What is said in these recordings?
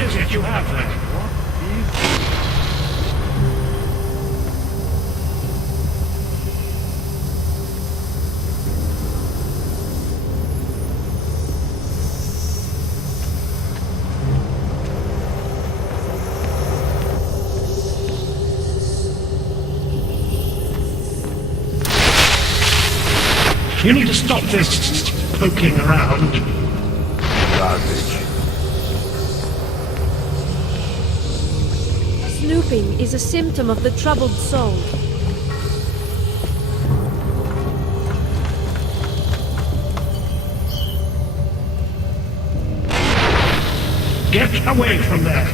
is it you have there? You need to stop this poking around. Garbage. Snooping is a symptom of the troubled soul. Get away from there.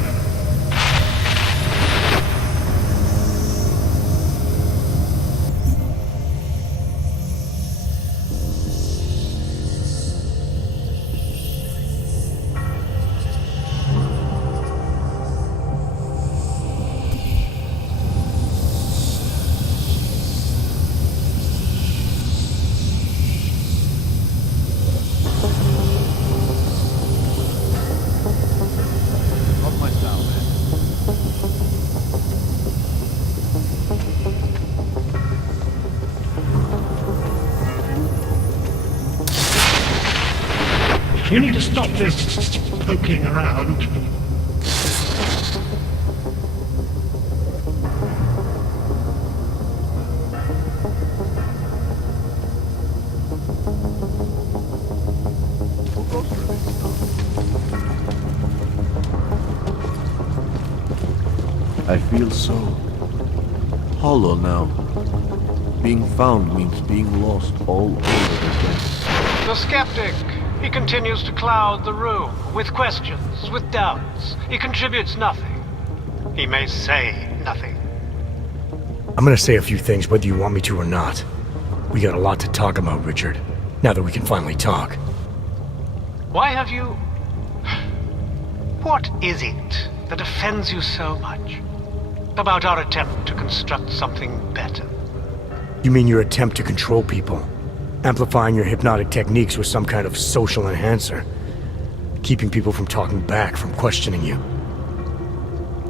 You need to stop this poking around. I feel so hollow now. Being found means being lost all over again. The skeptic. He continues to cloud the room with questions, with doubts. He contributes nothing. He may say nothing. I'm gonna say a few things whether you want me to or not. We got a lot to talk about, Richard. Now that we can finally talk. Why have you... What is it that offends you so much about our attempt to construct something better? You mean your attempt to control people? Amplifying your hypnotic techniques with some kind of social enhancer. Keeping people from talking back, from questioning you.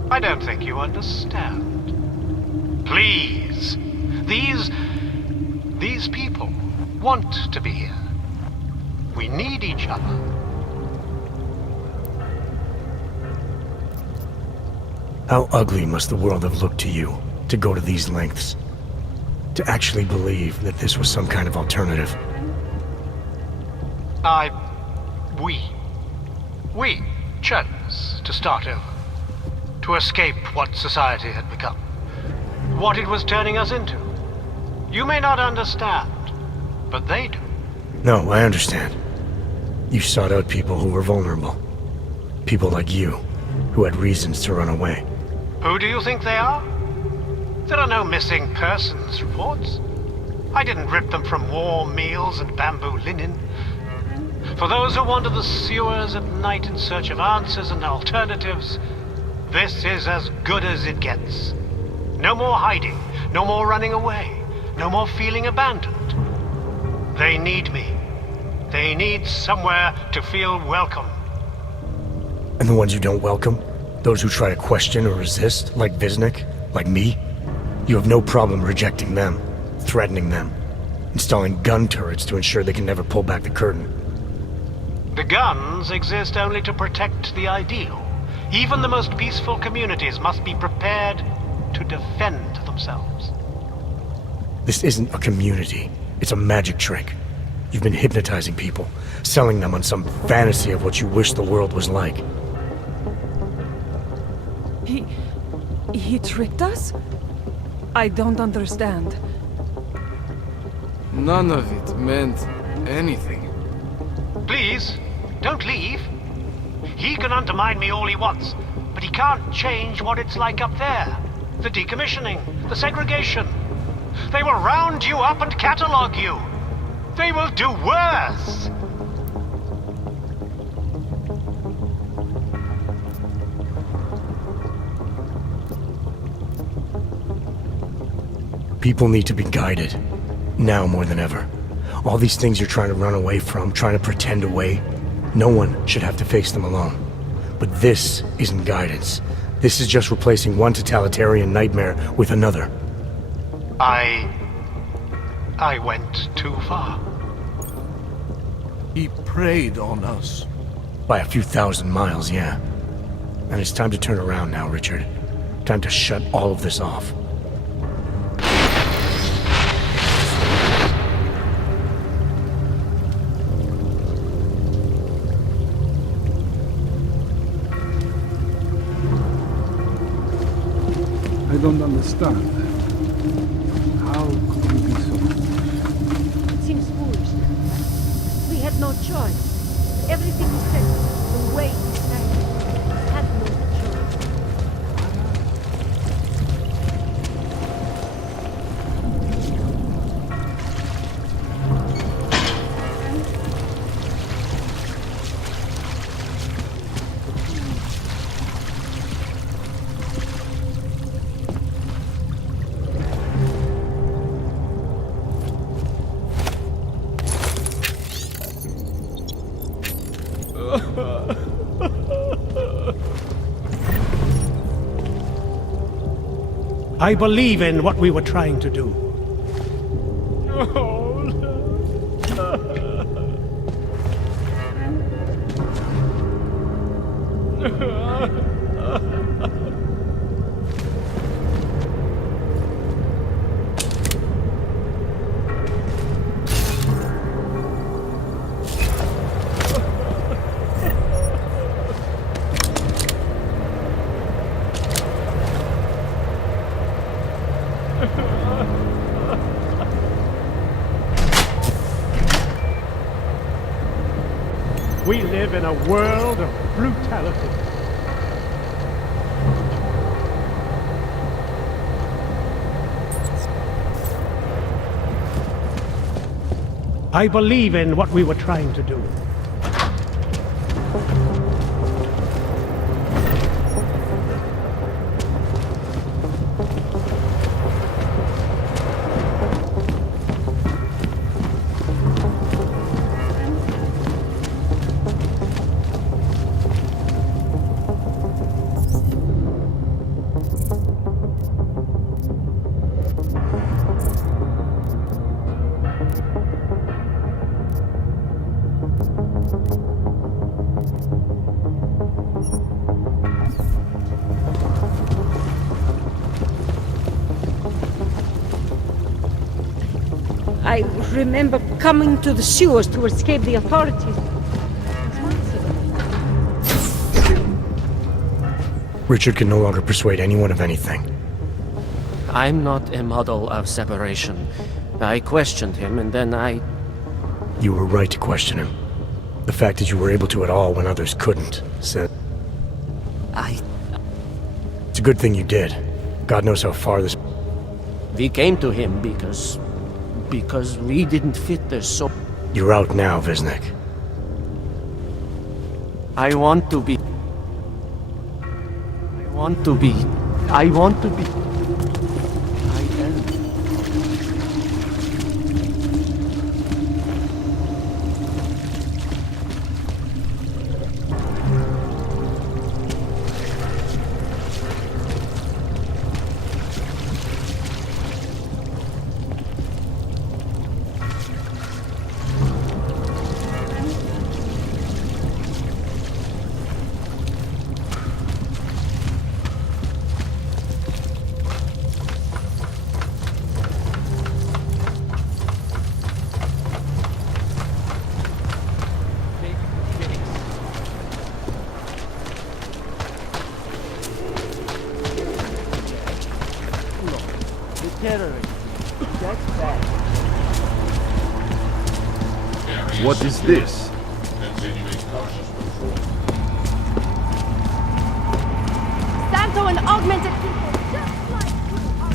I don't think you understand. Please. These people want to be here. We need each other. How ugly must the world have looked to you, to go to these lengths? To actually believe that this was some kind of alternative? We chose to start over. To escape what society had become. What it was turning us into. You may not understand, but they do. No, I understand. You sought out people who were vulnerable. People like you, who had reasons to run away. Who do you think they are? There are no missing persons reports. I didn't rip them from warm meals and bamboo linen. For those who wander the sewers at night in search of answers and alternatives, this is as good as it gets. No more hiding, no more running away, no more feeling abandoned. They need me. They need somewhere to feel welcome. And the ones you don't welcome? Those who try to question or resist, like Visnik, like me? You have no problem rejecting them, threatening them, installing gun turrets to ensure they can never pull back the curtain. The guns exist only to protect the ideal. Even the most peaceful communities must be prepared to defend themselves. This isn't a community. It's a magic trick. You've been hypnotizing people, selling them on some fantasy of what you wish the world was like. He tricked us? I don't understand. None of it meant anything. Please, don't leave. He can undermine me all he wants, but he can't change what it's like up there. The decommissioning, the segregation. They will round you up and catalog you. They will do worse. People need to be guided. Now more than ever. All these things you're trying to run away from, trying to pretend away, no one should have to face them alone. But this isn't guidance. This is just replacing one totalitarian nightmare with another. I went too far. He preyed on us. By a few thousand miles, yeah. And it's time to turn around now, Richard. Time to shut all of this off. I don't understand. How could you be so foolish? It seems foolish. We had no choice. Everything he said, the way he said it, we had no choice. I believe in what we were trying to do. We live in a world of brutality. I believe in what we were trying to do. I remember coming to the sewers to escape the authorities. Richard can no longer persuade anyone of anything. I'm not a model of separation. I questioned him, and then You were right to question him. The fact that you were able to at all when others couldn't, said... It's a good thing you did. God knows how far this... We came to him because we didn't fit the so... You're out now, Wisnik. I want to be... I am. What is this? Santo and augmented people, just like you are.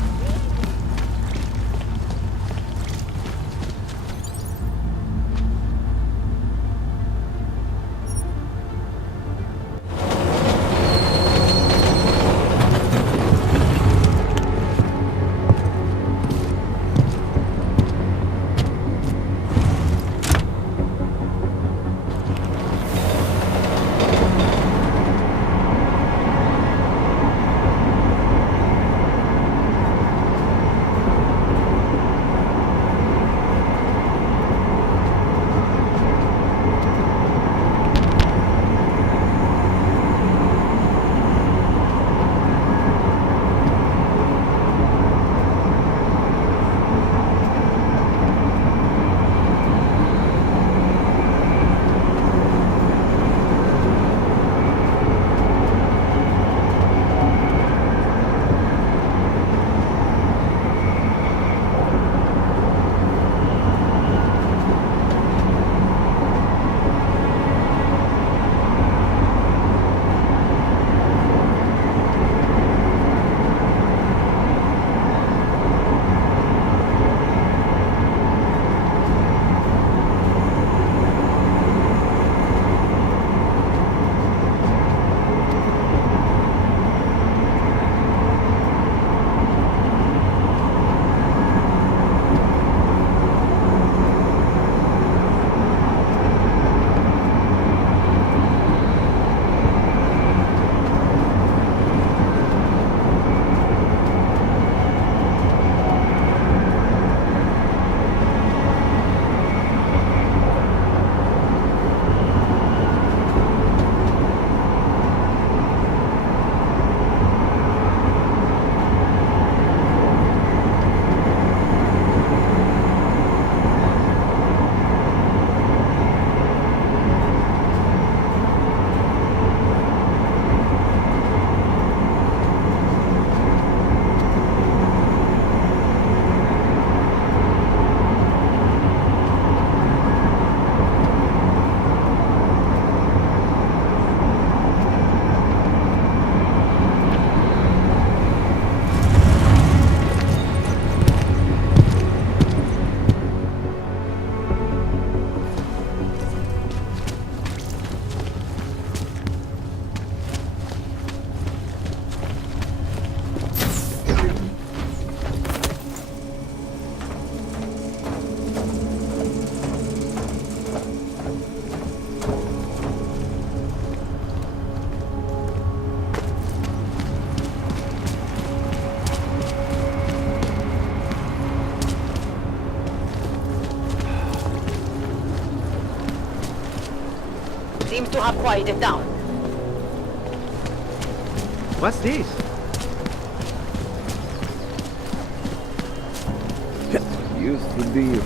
seems to have quieted down. What's this? Used to be.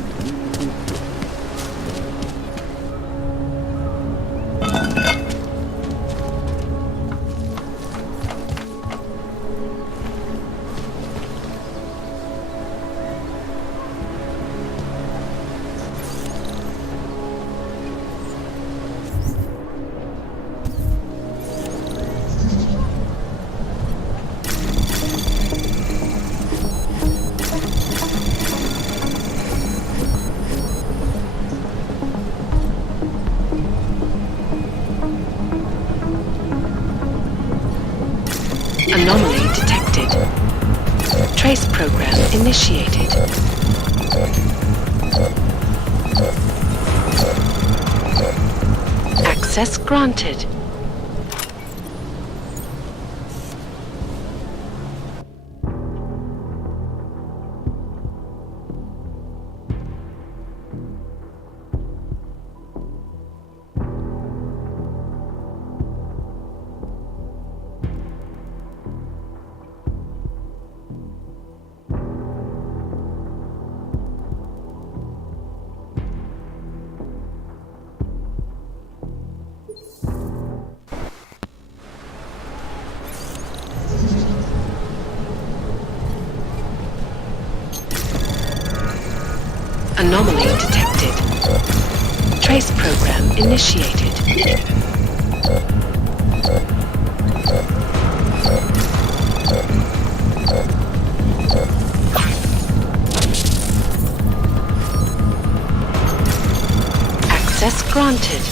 Anomaly detected. Trace program initiated. Access granted. Anomaly detected. Trace program initiated. Access granted.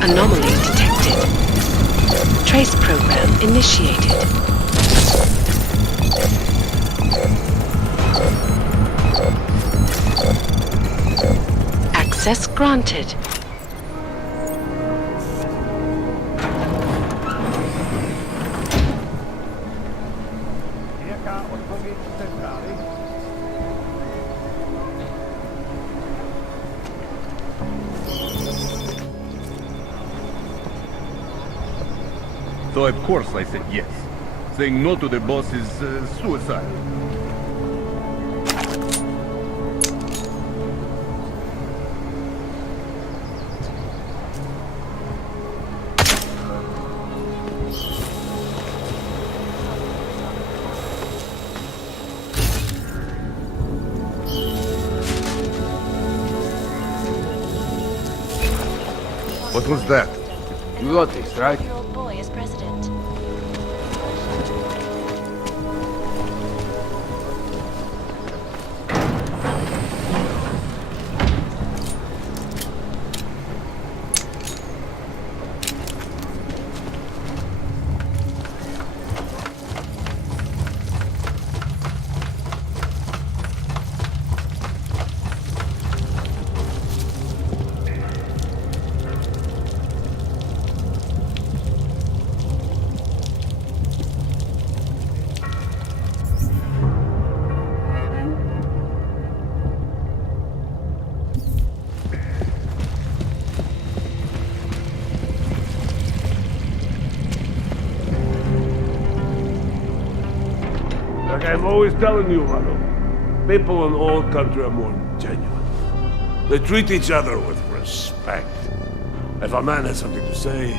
Anomaly detected. Trace program initiated. Access granted. So of course I said yes. Saying no to the boss is suicide. What was that? You got this, right? Your old boy is president. Like I'm always telling you, Rado, people in all country are more genuine. They treat each other with respect. If a man has something to say,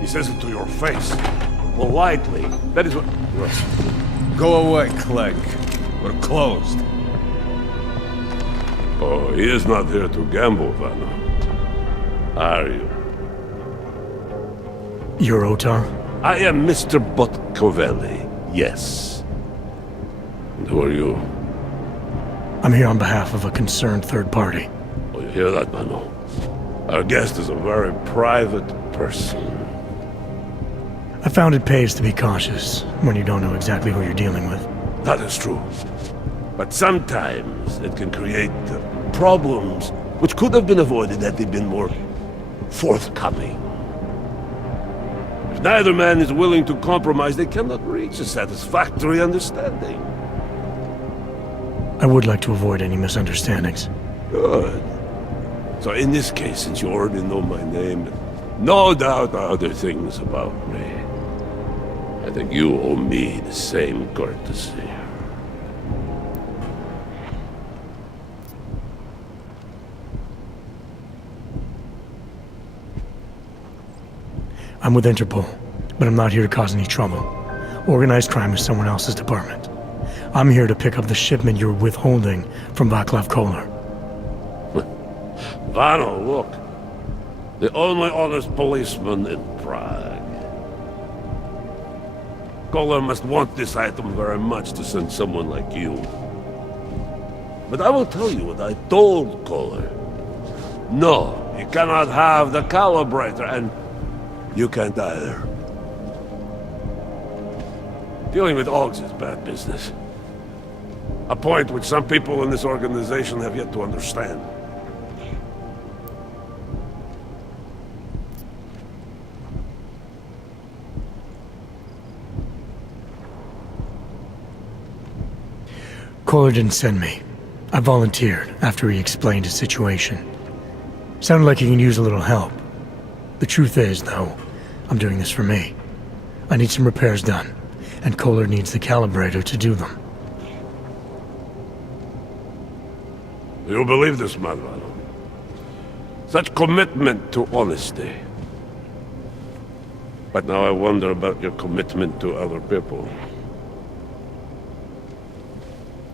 he says it to your face. Politely. That is what... Go away, Clegg. We're closed. Oh, he is not here to gamble, Vano. Are you? You're Otar? I am Mr. Botkovelli, yes. And who are you? I'm here on behalf of a concerned third party. Oh, you hear that, Vano? Our guest is a very private person. I found it pays to be cautious when you don't know exactly who you're dealing with. That is true. But sometimes it can create problems which could have been avoided had they been more forthcoming. If neither man is willing to compromise, they cannot reach a satisfactory understanding. I would like to avoid any misunderstandings. Good. So in this case, since you already know my name, no doubt other things about me, I think you owe me the same courtesy. I'm with Interpol, but I'm not here to cause any trouble. Organized crime is someone else's department. I'm here to pick up the shipment you're withholding from Václav Koller. Vano, look. The only honest policeman in Prague. Koller must want this item very much to send someone like you. But I will tell you what I told Koller. No, you cannot have the calibrator, and you can't either. Dealing with Augs is bad business. A point which some people in this organization have yet to understand. Koller didn't send me. I volunteered after he explained his situation. Sounded like he can use a little help. The truth is, though, I'm doing this for me. I need some repairs done, and Koller needs the calibrator to do them. You believe this, Manuel? Such commitment to honesty. But now I wonder about your commitment to other people.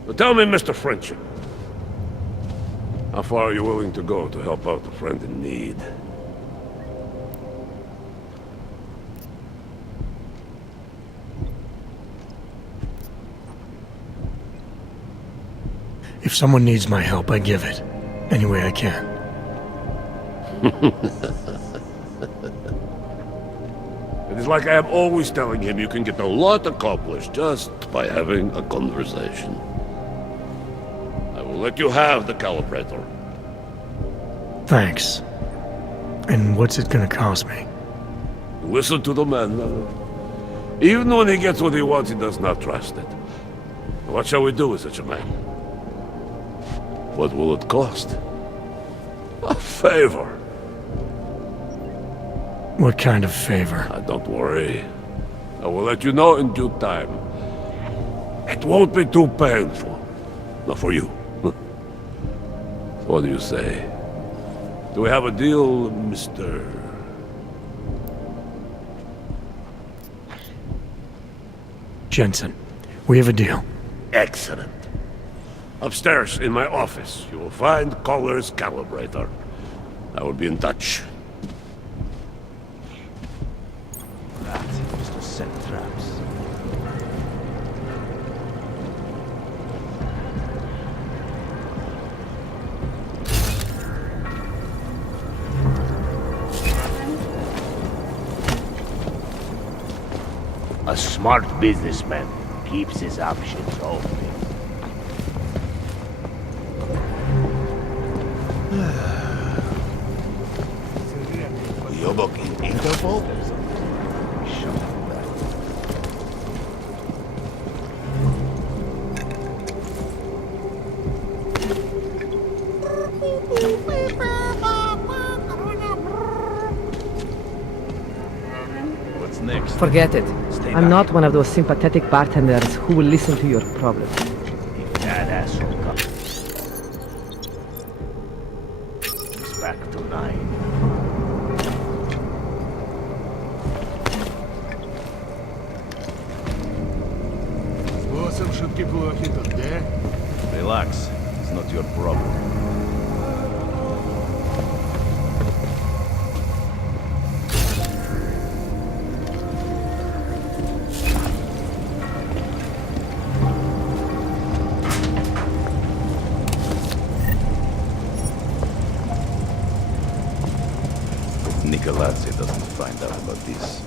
So tell me, Mr. Friendship, how far are you willing to go to help out a friend in need? If someone needs my help, I give it. Any way I can. It is like I am always telling him, you can get a lot accomplished just by having a conversation. I will let you have the calibrator. Thanks. And what's it gonna cost me? Listen to the man, Mother. Even when he gets what he wants, he does not trust it. What shall we do with such a man? What will it cost? A favor. What kind of favor? Don't worry. I will let you know in due time. It won't be too painful. Not for you. What do you say? Do we have a deal, Mr. Jensen, we have a deal. Excellent. Upstairs in my office, you will find Koller's calibrator. I will be in touch. That is to set traps. A smart businessman keeps his options open. Yobok in Interpol? What's next? Forget it. I'm not one of those sympathetic bartenders who will listen to your problems. If that asshole comes... It's back to 9. Relax. It's not your problem. Nikolazzi doesn't find out about this.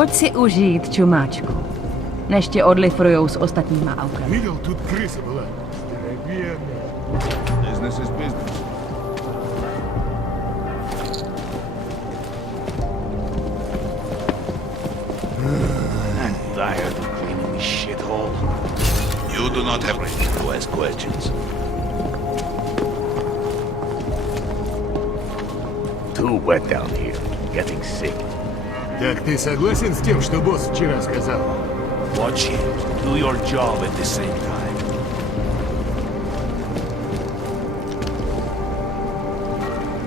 Pojď si užít, čumáčku. Než tě odlifrujou s ostatníma autama. Видел, тут крыса была. Здоровенная. Business is business. I'm tired of cleaning this shithole. You do not have right to ask questions. Too wet down here. Getting sick. Так ты согласен с тем, что босс вчера сказал? Watch him. Do your job at the same time.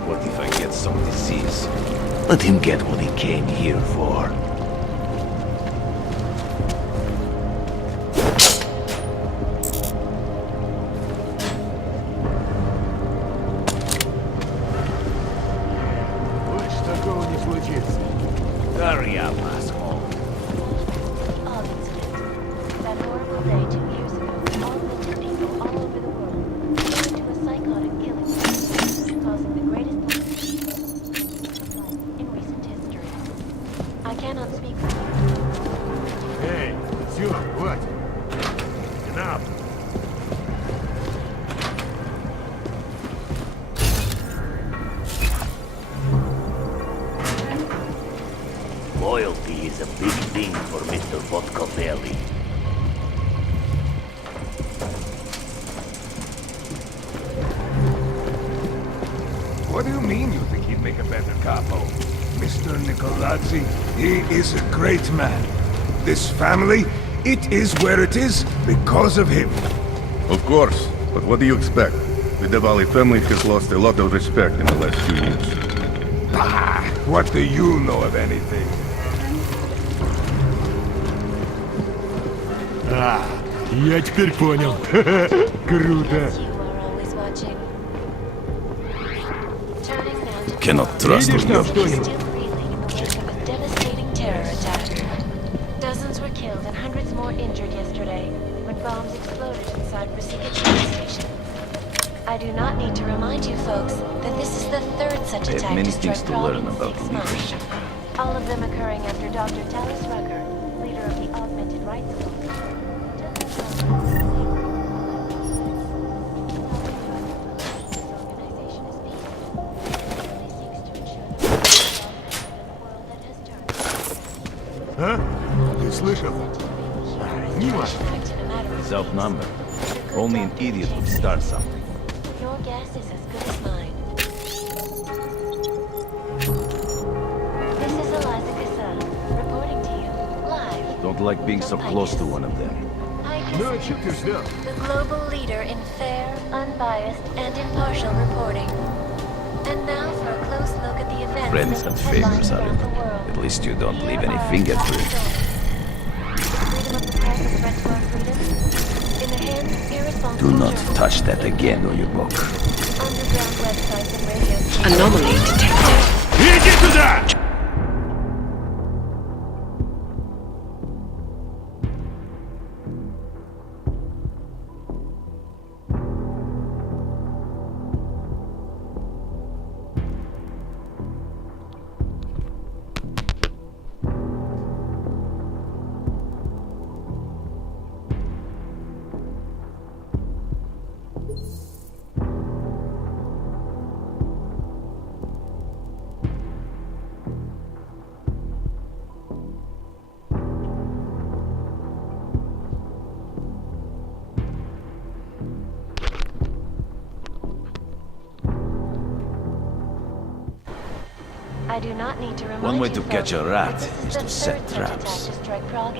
What if I get some disease? Let him get what he came here for. Больше такого не случится. Hurry up, asshole. That horrible day 2 years ago, all vintage people all over the world turned to a psychotic killing spree, causing the greatest in recent history. I cannot speak for you. Эй, все, хватит. Enough. Loyalty is a big thing for Mr. Botkovelli. What do you mean you think he'd make a better capo? Mr. Nicolazzi, he is a great man. This family, it is where it is because of him. Of course, but what do you expect? The Devali family has lost a lot of respect in the last few years. Bah! What do you know of anything? А, я теперь понял. Круто. Cannot trust Видишь him. там что-нибудь? Devastating terror attack. Dozens were killed and hundreds more injured yesterday when bombs exploded inside Rasika train station. I do not need to remind you folks that this is the third such I have attack many to things strike to Prague learn in about 6 months. leadership. All of them occurring after Dr. Talis Rucker, leader of the Augmented Rights Movement, А? Ты слышал? Не важно. He's outnumbered. Only an idiot would start something. Your guess is as good as mine. This is Eliza Cassell, reporting to you, live. Don't like being so close to one of them. Ну, а что ты ждал? The global leader in fair, unbiased, and impartial reporting. And now for a close look at the events Friends and making headlines favors are around the world. At least you don't leave any fingerprints. Freedom of the press and threat to our freedom. In the hands of irresponsible Do not journalists. touch that again, or you book. Underground websites and radio stations. Anomaly detected. Иди туда! I do not need to remind One way you to folks catch a that rat this is to the set third such traps. attack to strike Prague.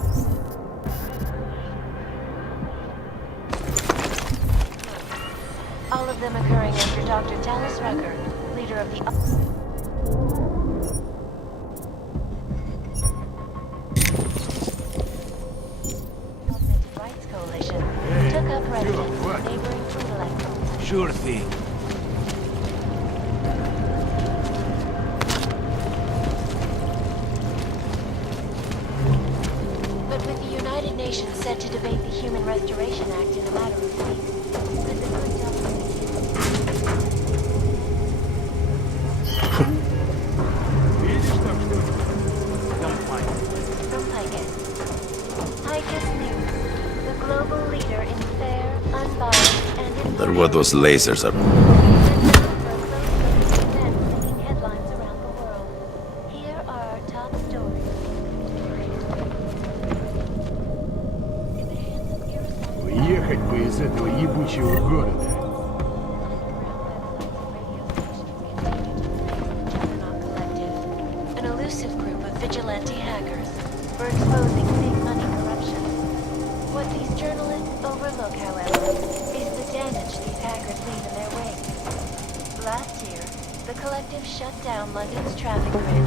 All of them occurring after Dr. Talis Rucker, leader of the Augmented Rights Coalition, took up residence in neighboring Trudalek. Sure thing. But with the United Nations set to debate the Human Restoration Act in a matter of weeks, could the good Видишь там что-нибудь? wonder what those lasers are. Headlines around the world. Here are our top stories. Уехать бы из этого ебучего города. An elusive group of vigilante hackers were exposing big money corruption. What these journalists overlook, however, is the damage these hackers leave in their wake. Last year, the collective shut down London's traffic grid,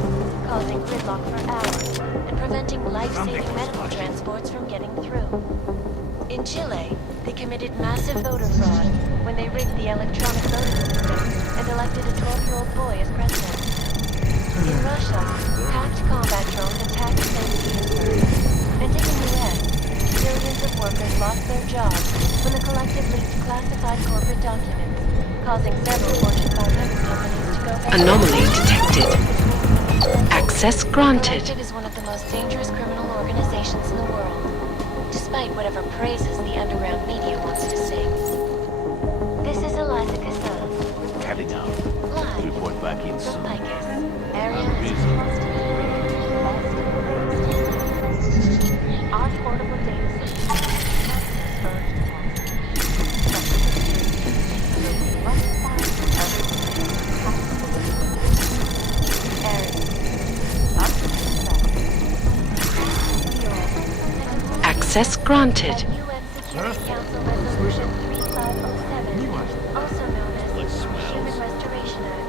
causing gridlock for hours and preventing life-saving medical transports from getting through. In Chile, they committed massive voter fraud when they rigged the electronic voting system and elected a 12-year-old boy as president. In Russia, hacked combat drones attacked sensitive servers. And in the US, millions of workers lost their jobs when the collective leaked classified corporate documents, causing several Fortune 500 companies to go bankrupt. Anomaly detected. Access granted. The collective is one of the most dangerous criminal organizations in the world, despite whatever praises the underground media wants to sing. This is Eliza Cassan. Heading out. Live Report back in from soon. Picus. Area I'm busy. Our portable data system. Access granted. Council Resolution 3507, also known as the Human Restoration Act.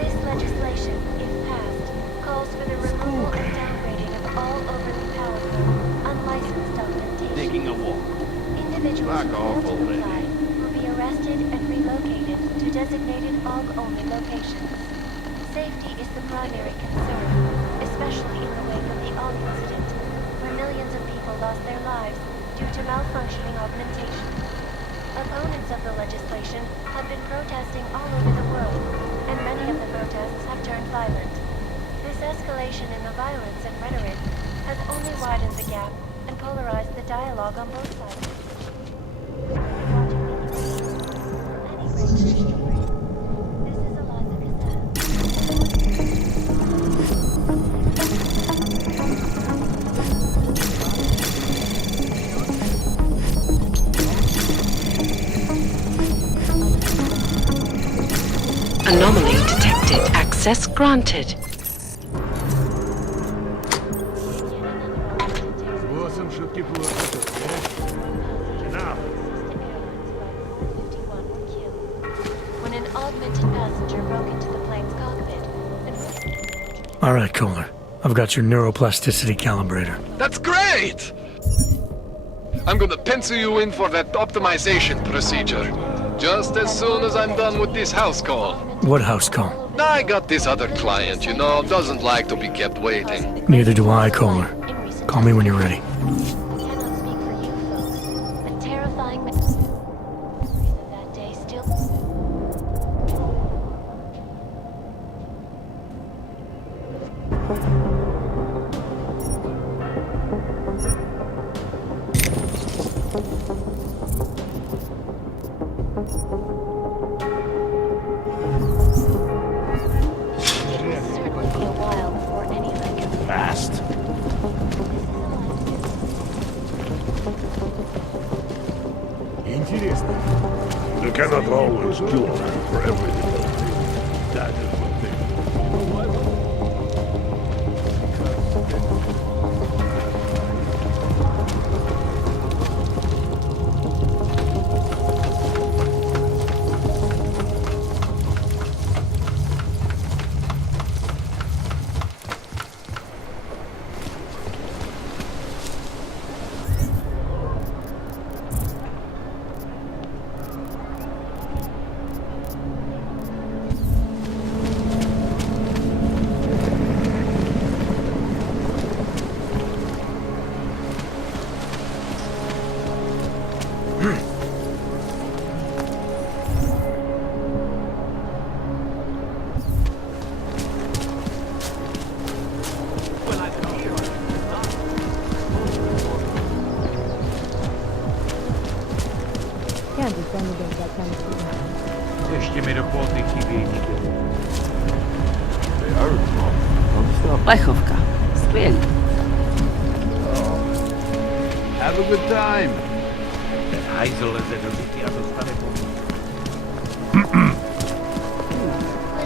This legislation, if passed, calls for the removal and downgrading of all overly powerful, unlicensed documentation. Taking a walk. Individuals Back who off fail to already. comply will be arrested and relocated to designated AUG-only locations. Safety is the primary concern, especially in the wake of the AUG incident, where millions of people lost their lives due to malfunctioning augmentation. Opponents of the legislation have been protesting all over the world, and many of the protests have turned violent. This escalation in the violence and rhetoric has only widened the gap and polarized the dialogue on both sides. Anomaly detected. Access granted. When an augmented passenger broke into the plane's cockpit and... All right, Kohler. I've got your neuroplasticity calibrator. That's great! I'm gonna pencil you in for that optimization procedure. Just as soon as I'm done with this house call. What house call? I got this other client, you know, doesn't like to be kept waiting. Neither do I, Kohler. Call me when you're ready. but terrifying memories of that day still... Fast. Интересно. You cannot always kill for everything. That is the thing. can't defend against that kind of thing. Ještě mi dopolte chybějíčky. They are wrong. Non-stop. Plechovka. Skvělý. Have a good time. Ten hajzl leze do byty a dostane pomoc.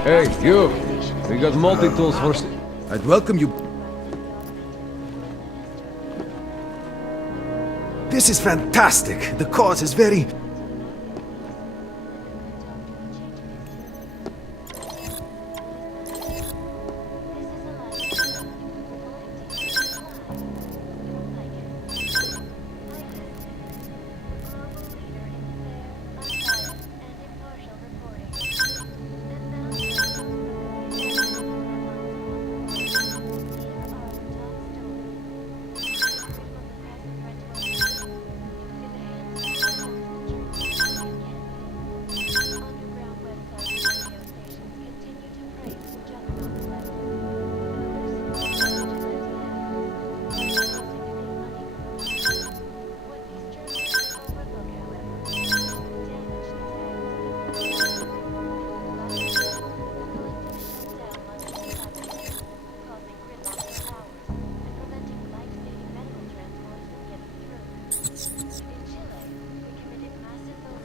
Hey, you! We got multi-tools for... I'd welcome you. This is fantastic. The cause is very...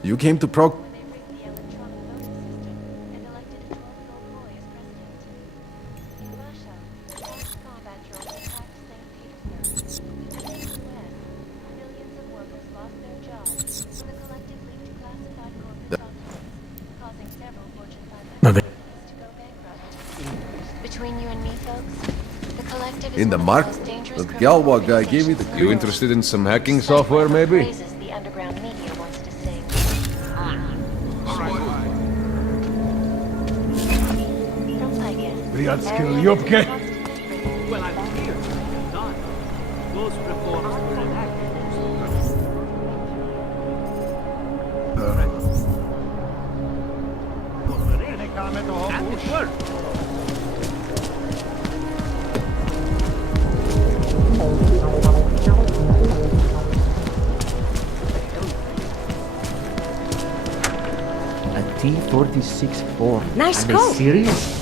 You came to proc... Between you and me, folks, the collective is In the one of mark? most dangerous That criminal Galwa guy gave me the... You interested in some hacking software, maybe? phrases the underground media wants to sing. From Pacifist. Briadsky, Yopke. Well, I'm here. Not. Those reforms were enacted. And it worked. A T-46-4. Nice Are they scope. serious?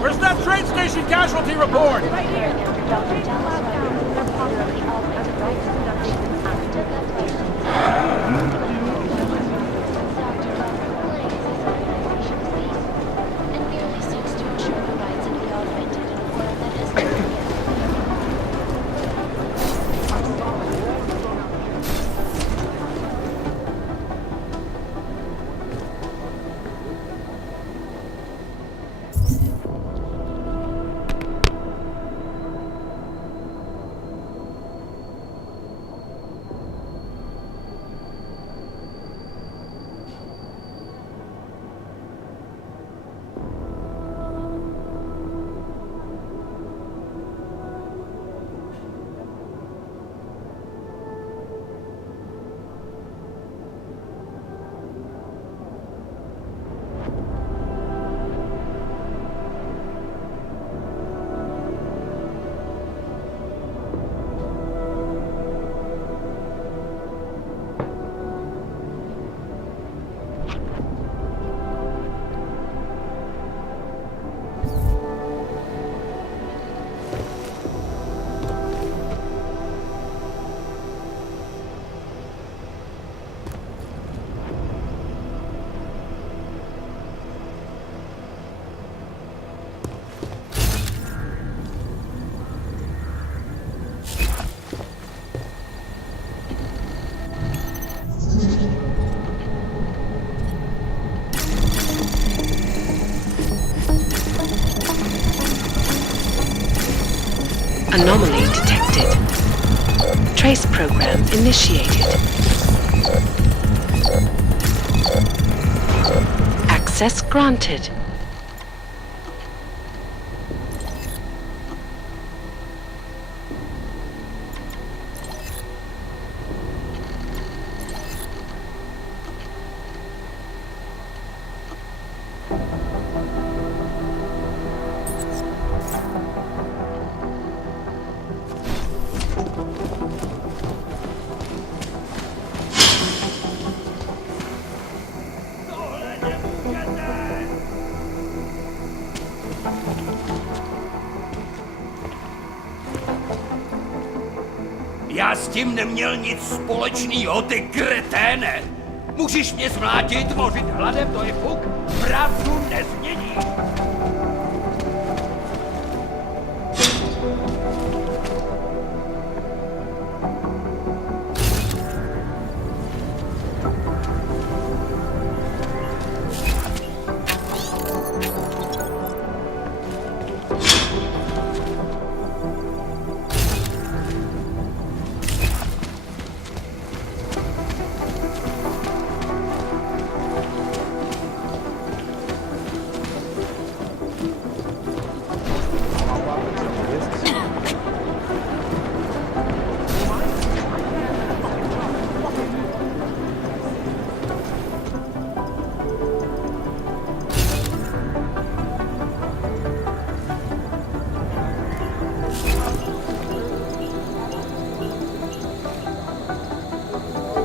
Where's that train station casualty report? Anomaly detected. Trace program initiated. Access granted. Já s tím neměl nic společného, ty kreténe! Můžeš mě zmlátit, mořit hladem, to je fuk, pravdu nezmění!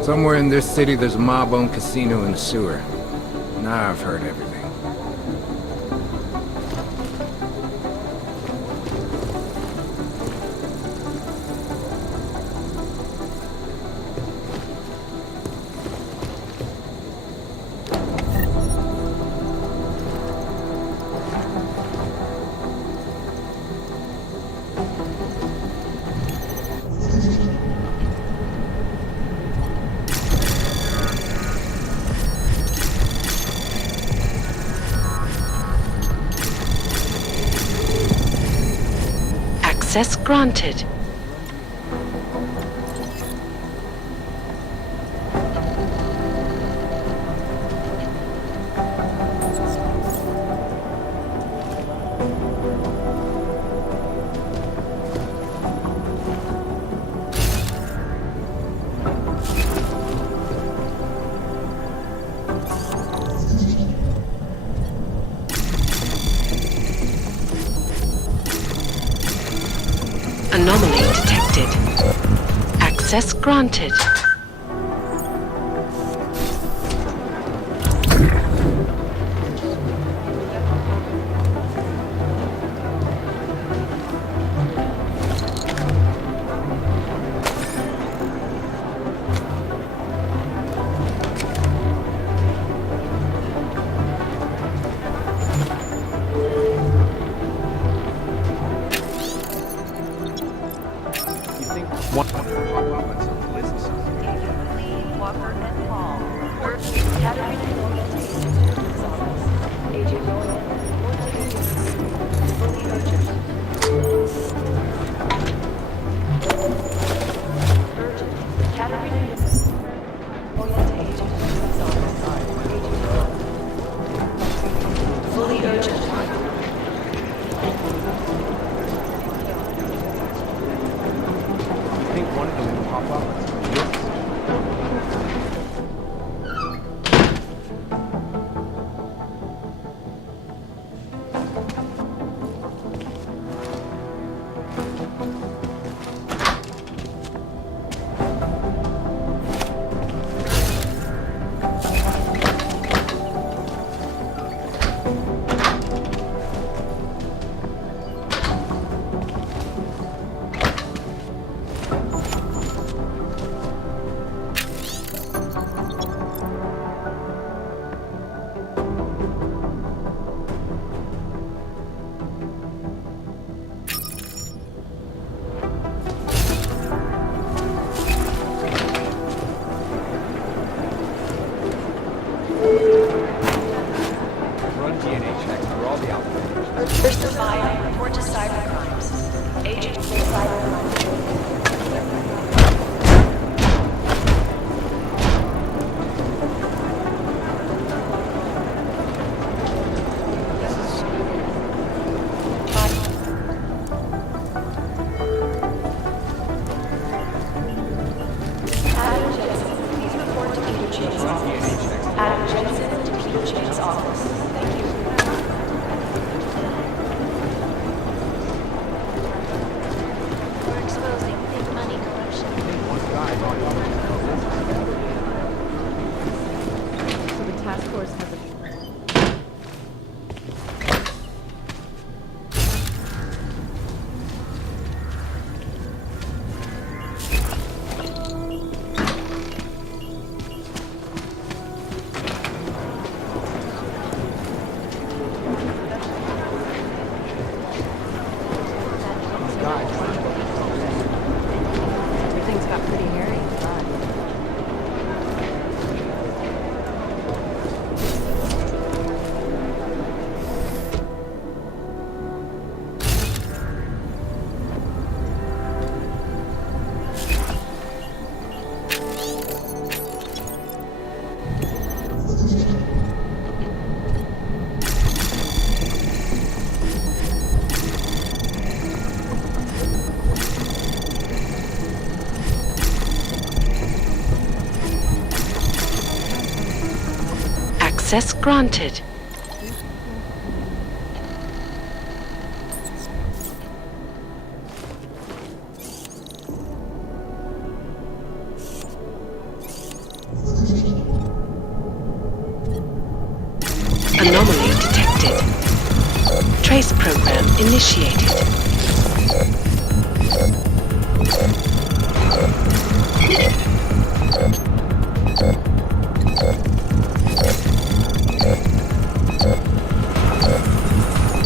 Somewhere in this city, there's a mob-owned casino in the sewer. Now I've heard everything. Access granted. Anomaly detected. Access granted. Access granted. Anomaly detected. Trace program initiated.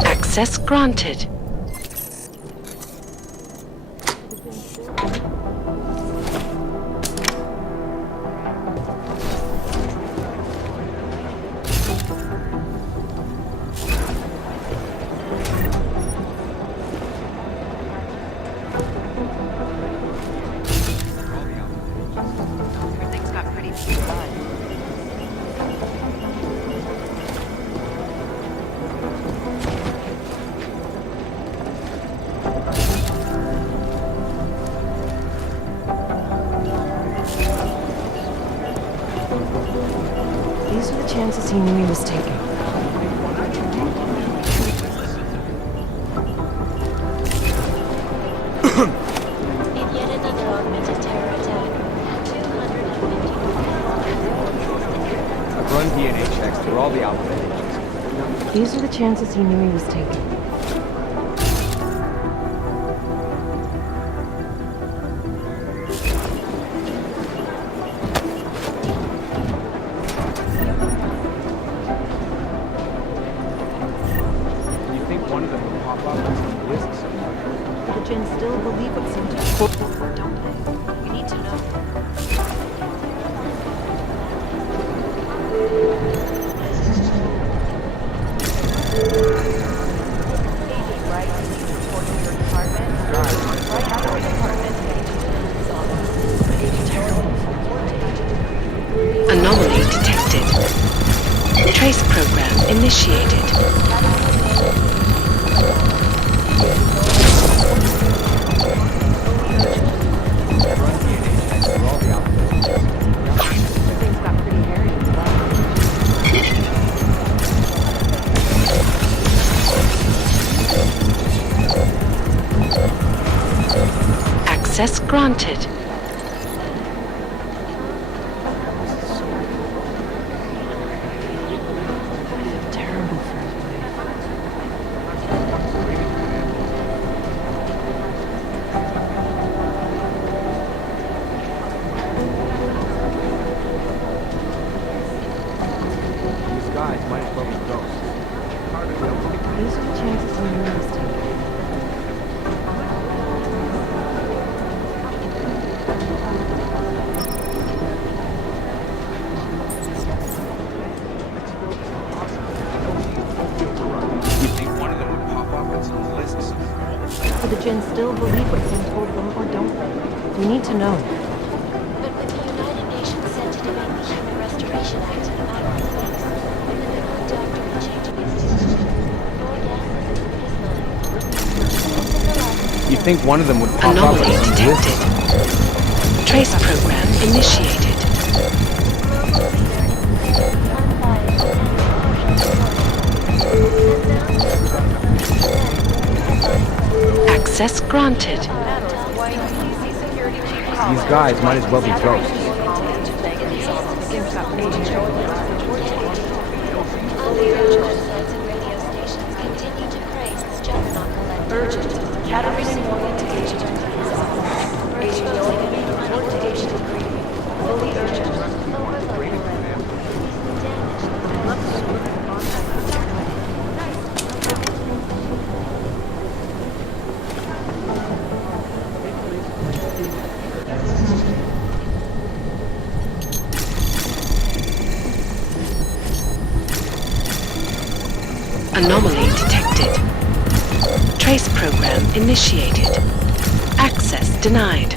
Access granted. Everything's got pretty fun. These are the chances he knew he was taking. In yet another augmented terror attack, 250 I've run DNA checks through all the outlet agencies. These are the chances he knew he was taking. You think one of them will pop up as a list somewhere? Do the Jinn still believe what seemed to... or don't they? We need to know. Anomaly detected. Trace program initiated. Access granted. Terrible for his wife. These guys might as well be ghosts. These are the chances he knew he was taking. You think one of them would pop up on some list somewhere? Do the Jinn still believe what's being told them, or don't they? We need to know. But with the United Nations set to debate the Human Restoration Act in a matter of weeks, and the Nicola doctrine changing its tune, your guess is as good as mine. You think one of them would pop up on Anomaly some list? detected. Trace program initiated. Access granted. These guys might as well be ghosts. All the urgent websites and radio stations continue to praise this juggernaut collective. Urgent. Caterpillar orientation. Exposing an unidentification degree. Fully urgent. Overloaded. Anomaly detected. Trace program initiated. Access denied.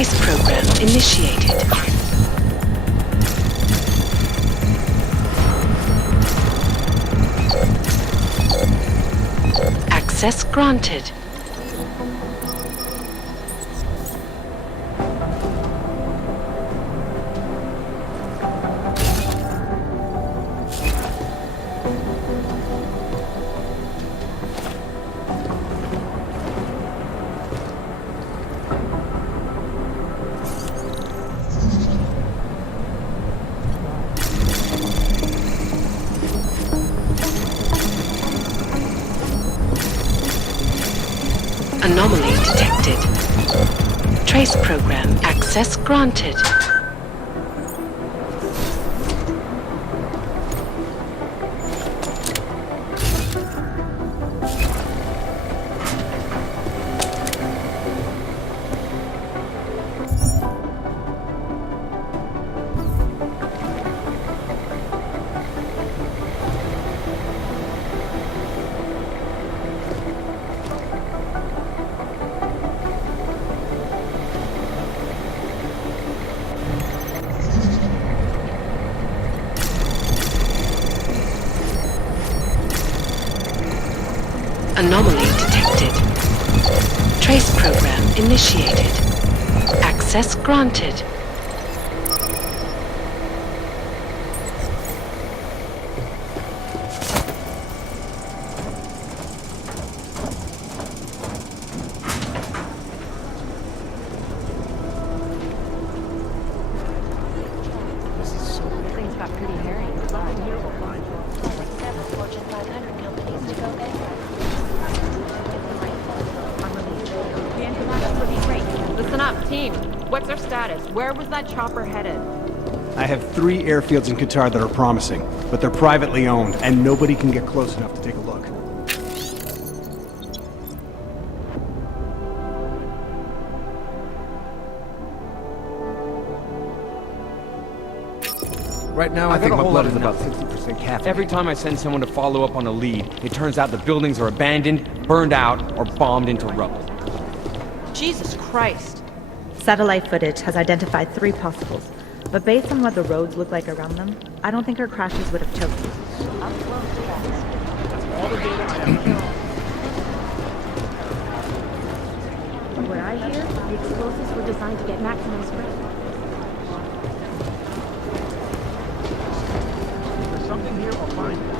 Trace program initiated. Access granted. Anomaly detected. Trace program access granted. Anomaly detected. Trace program initiated. Access granted. Things got pretty hairy. Fortune 500 companies to go bankrupt. Listen up, team. What's our status? Where was that chopper headed? I have 3 airfields in Qatar that are promising, but they're privately owned, and nobody can get close enough to take a look. Right now, I think my blood is about 60% caffeine. Every time I send someone to follow up on a lead, it turns out the buildings are abandoned, burned out, or bombed into rubble. Jesus Christ. Satellite footage has identified 3 possibles, but based on what the roads look like around them, I don't think her crashes would have chosen. From what I hear, the explosives were designed to get maximum spread. There's something here, I'll find it.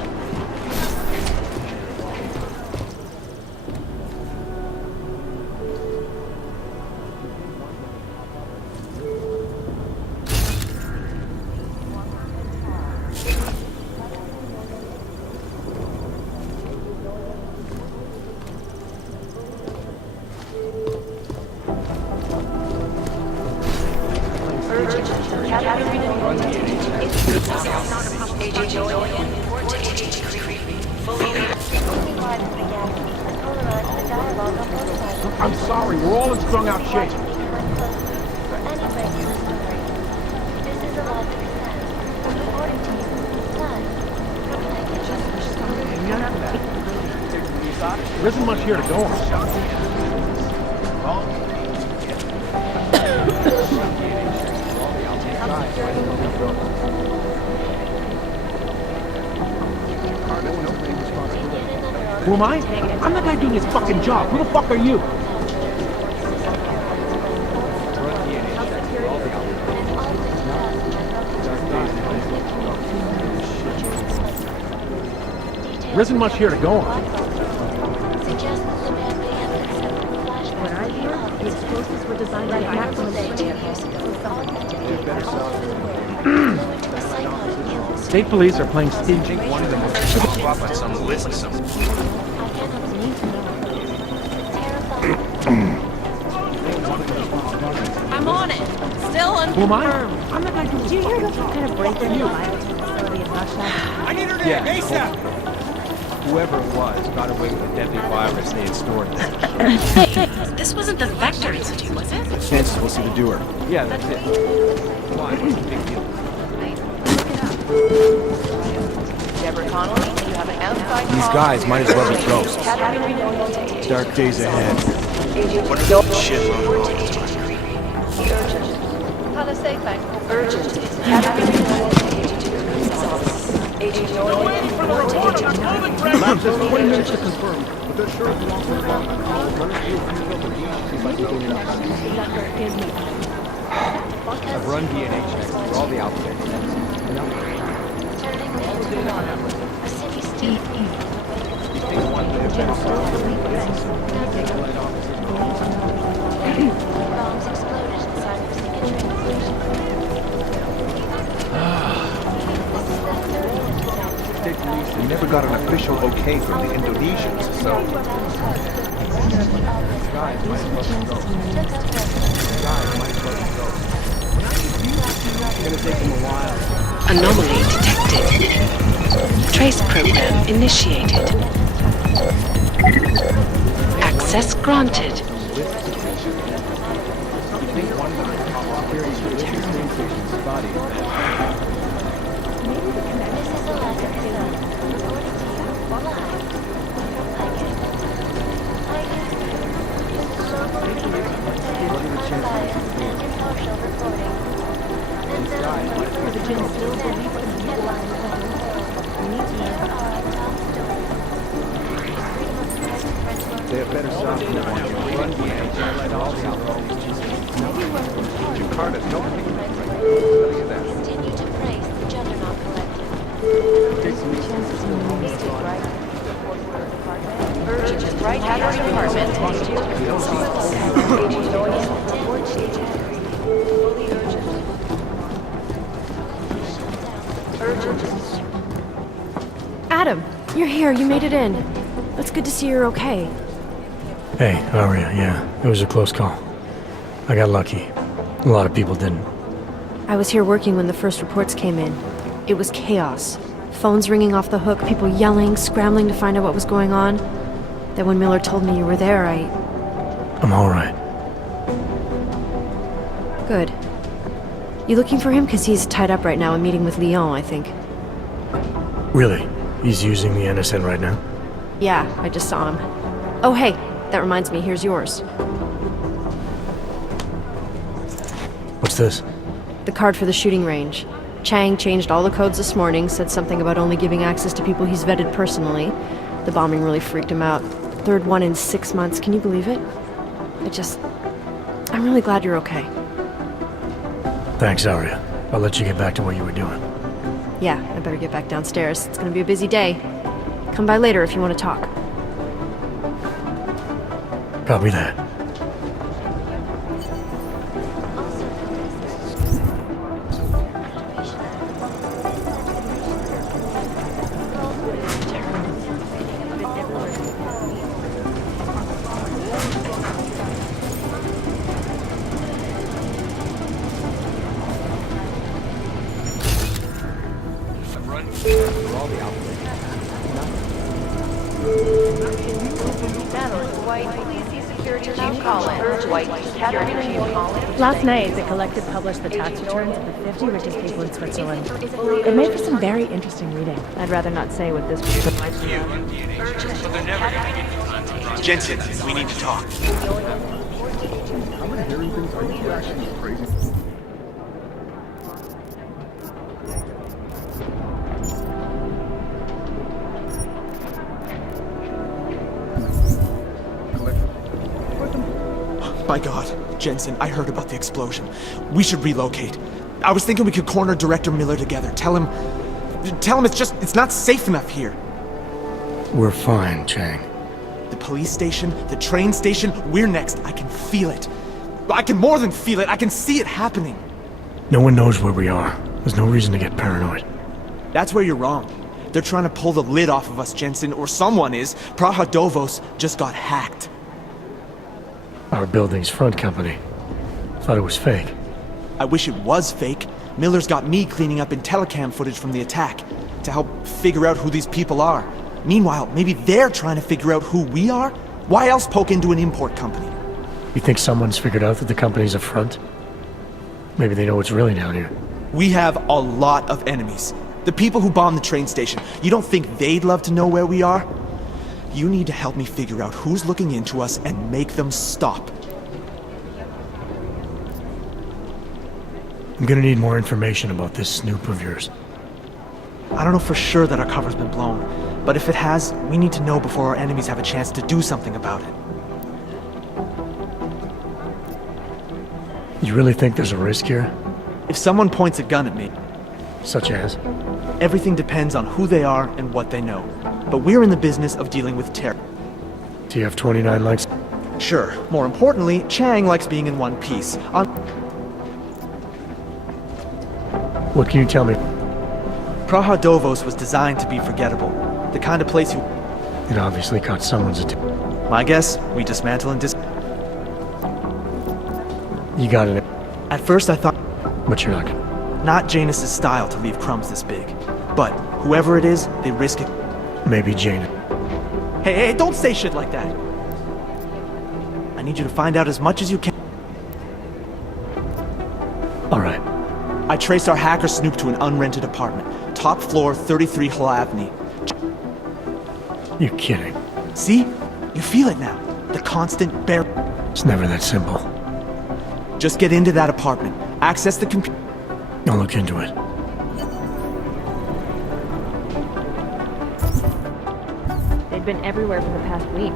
I'm sorry, we're all in strung out shape. There isn't much here to go on. Who am I? I'm the guy doing his fucking job. Who the fuck are you? There isn't much here to go on. What I hear, the explosives were designed to get maximum spread. State police are playing stingy. One of them will pop up on some list. I'm on it. Still Who am I? unconfirmed. I'm the guy doing Did you hear about some kind of break-in in a biotic facility in Russia? I need her there, ASAP! Whoever it was got away with a deadly virus they had stored there. Hey, this wasn't the Vector Institute, was it? Chances we'll see the doer. Yeah, that's it. Why? What's the big deal? Deborah Connolly, you have an outside These guys might as well be ghosts. Dark days ahead. What a shitload of Lab says 20 minutes to confirm, but they're sure it's long for the bomb. I've run DNA checks for all the outfits. We never got an official okay from the Indonesians, so... Anomaly detected. Trace program initiated. Access granted. They have better sound than run DNA all the outfits. Jakarta's no Continue to praise the Juggernaut Collective. Urgent right at our department. Adam, you're here. You made it in. It's good to see you're okay. Hey, Aria, yeah, it was a close call. I got lucky. A lot of people didn't. I was here working when the first reports came in. It was chaos. Phones ringing off the hook, people yelling, scrambling to find out what was going on. Then when Miller told me you were there, I'm alright. Good. You looking for him? Because he's tied up right now and meeting with Leon, I think. Really? He's using the NSN right now? Yeah, I just saw him. Oh, hey, that reminds me, here's yours. What's this? The card for the shooting range. Chang changed all the codes this morning, said something about only giving access to people he's vetted personally. The bombing really freaked him out. Third one in 6 months, can you believe it? I'm really glad you're okay. Thanks, Aria. I'll let you get back to what you were doing. Yeah, I better get back downstairs. It's gonna be a busy day. Come by later if you want to talk. Copy that. Last night, the Collective published the tax returns of the 50 richest people in Switzerland. It made for some very interesting reading. I'd rather not say what this reminds me of. Jensen, we need to talk. How many hearing things are you actually crazy? My God, Jensen, I heard about the explosion. We should relocate. I was thinking we could corner Director Miller together. Tell him it's not safe enough here. We're fine, Chang. The police station, the train station, we're next. I can feel it. I can more than feel it. I can see it happening. No one knows where we are. There's no reason to get paranoid. That's where you're wrong. They're trying to pull the lid off of us, Jensen, or someone is. Praha Dovos just got hacked. Our building's front company. Thought it was fake. I wish it was fake. Miller's got me cleaning up IntelliCam footage from the attack to help figure out who these people are. Meanwhile, maybe they're trying to figure out who we are? Why else poke into an import company? You think someone's figured out that the company's a front? Maybe they know what's really down here. We have a lot of enemies. The people who bombed the train station. You don't think they'd love to know where we are? You need to help me figure out who's looking into us and make them stop. I'm gonna need more information about this snoop of yours. I don't know for sure that our cover's been blown, but if it has, we need to know before our enemies have a chance to do something about it. You really think there's a risk here? If someone points a gun at me... Such as? Everything depends on who they are and what they know. But we're in the business of dealing with terror. TF-29 likes... Sure. More importantly, Chang likes being in one piece. What can you tell me? Praha Dovos was designed to be forgettable. The kind of place you... It obviously caught someone's attention. My guess, we dismantle and You got it. At first I thought... But you're not gonna... Not Janus' style to leave crumbs this big. But whoever it is, they risk it. Maybe Janus. Hey, don't say shit like that! I need you to find out as much as you can. Alright. I traced our hacker snoop to an unrented apartment. Top floor, 33 Hlavny. You're kidding. See? You feel it now. The constant bear... It's never that simple. Just get into that apartment. Access the computer... I'll look into it. They've been everywhere for the past week.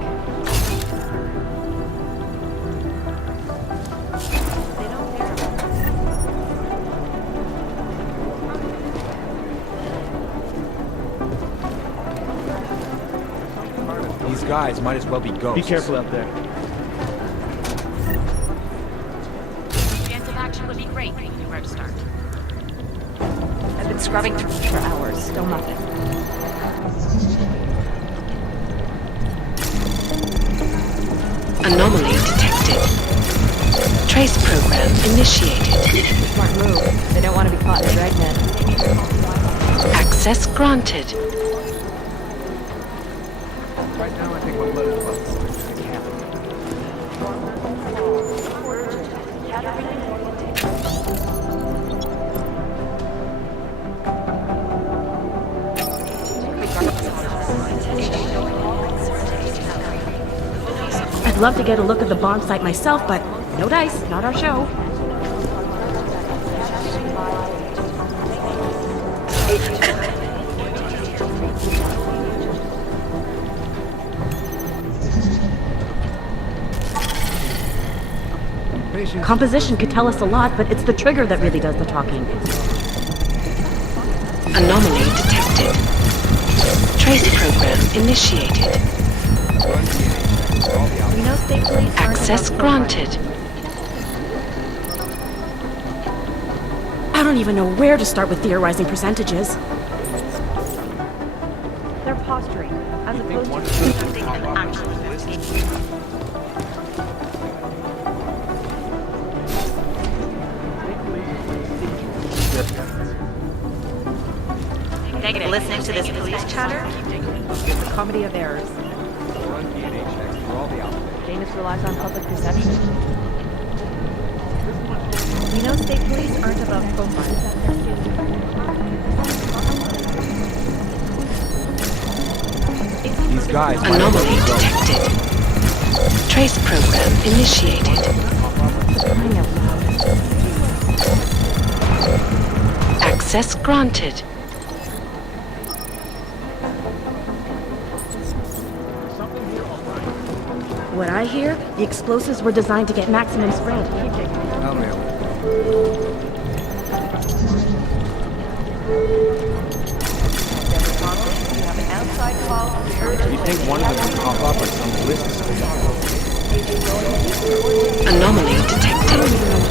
These guys might as well be ghosts. Be careful out there. Preemptive action would be great if you knew where to start. I've been scrubbing through for hours, still nothing. Anomaly detected. Trace program initiated. Smart move. They don't want to be caught in a dragnet. Access granted. Right now, I think my blood is about I'd love to get a look at the bomb site myself, but no dice, not our show. Composition could tell us a lot, but it's the trigger that really does the talking. Anomaly detected. Trace program initiated. We know state police aren't Access above granted. I don't even know where to start with theorizing percentages. They're posturing, as opposed to conducting an actual investigation. Negative. Listening to this police chatter? It's a comedy of errors. Janus relies on public perception. We know state police aren't above profile. These guys might as well Anomaly be ghosts. detected. Trace program initiated. Access granted. What I hear, the explosives were designed to get maximum spread. I'll mail it. You think one of them would pop up on some list somewhere? Anomaly detected.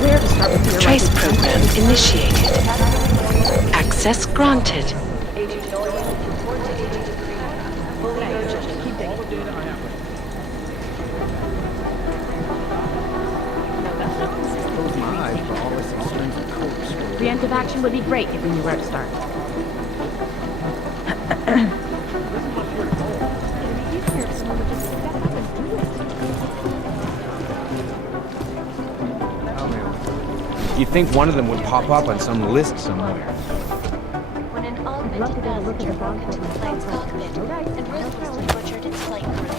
Where to start with Trace program initiated. Access granted. Close my eyes for all this expensive coats. Preemptive action would be great if we knew where to start. I'll mail it. You think one of them would pop up on some list somewhere? When an augmented passenger broke into the plane's cockpit and ruthlessly butchered its flight crew.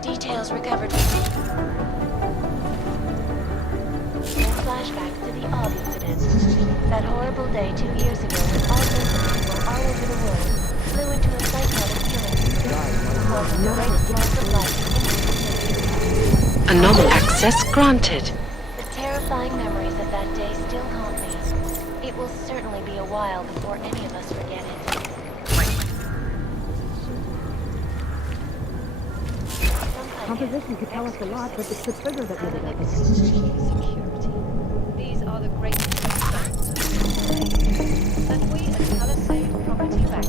Details recovered. experiencing flashbacks to the Aug incident. That horrible day 2 years ago when all sorts of people all over the world flew into a psychotic killing spree. It was the greatest loss of life in history. Anomaly access granted. The terrifying memories of that day still haunt me. It will certainly be a while before any of us forget it. Composition could tell us a lot, but it's the trigger that really makes it. Security. These are the great concerns of today. That we at Palisade Property Bank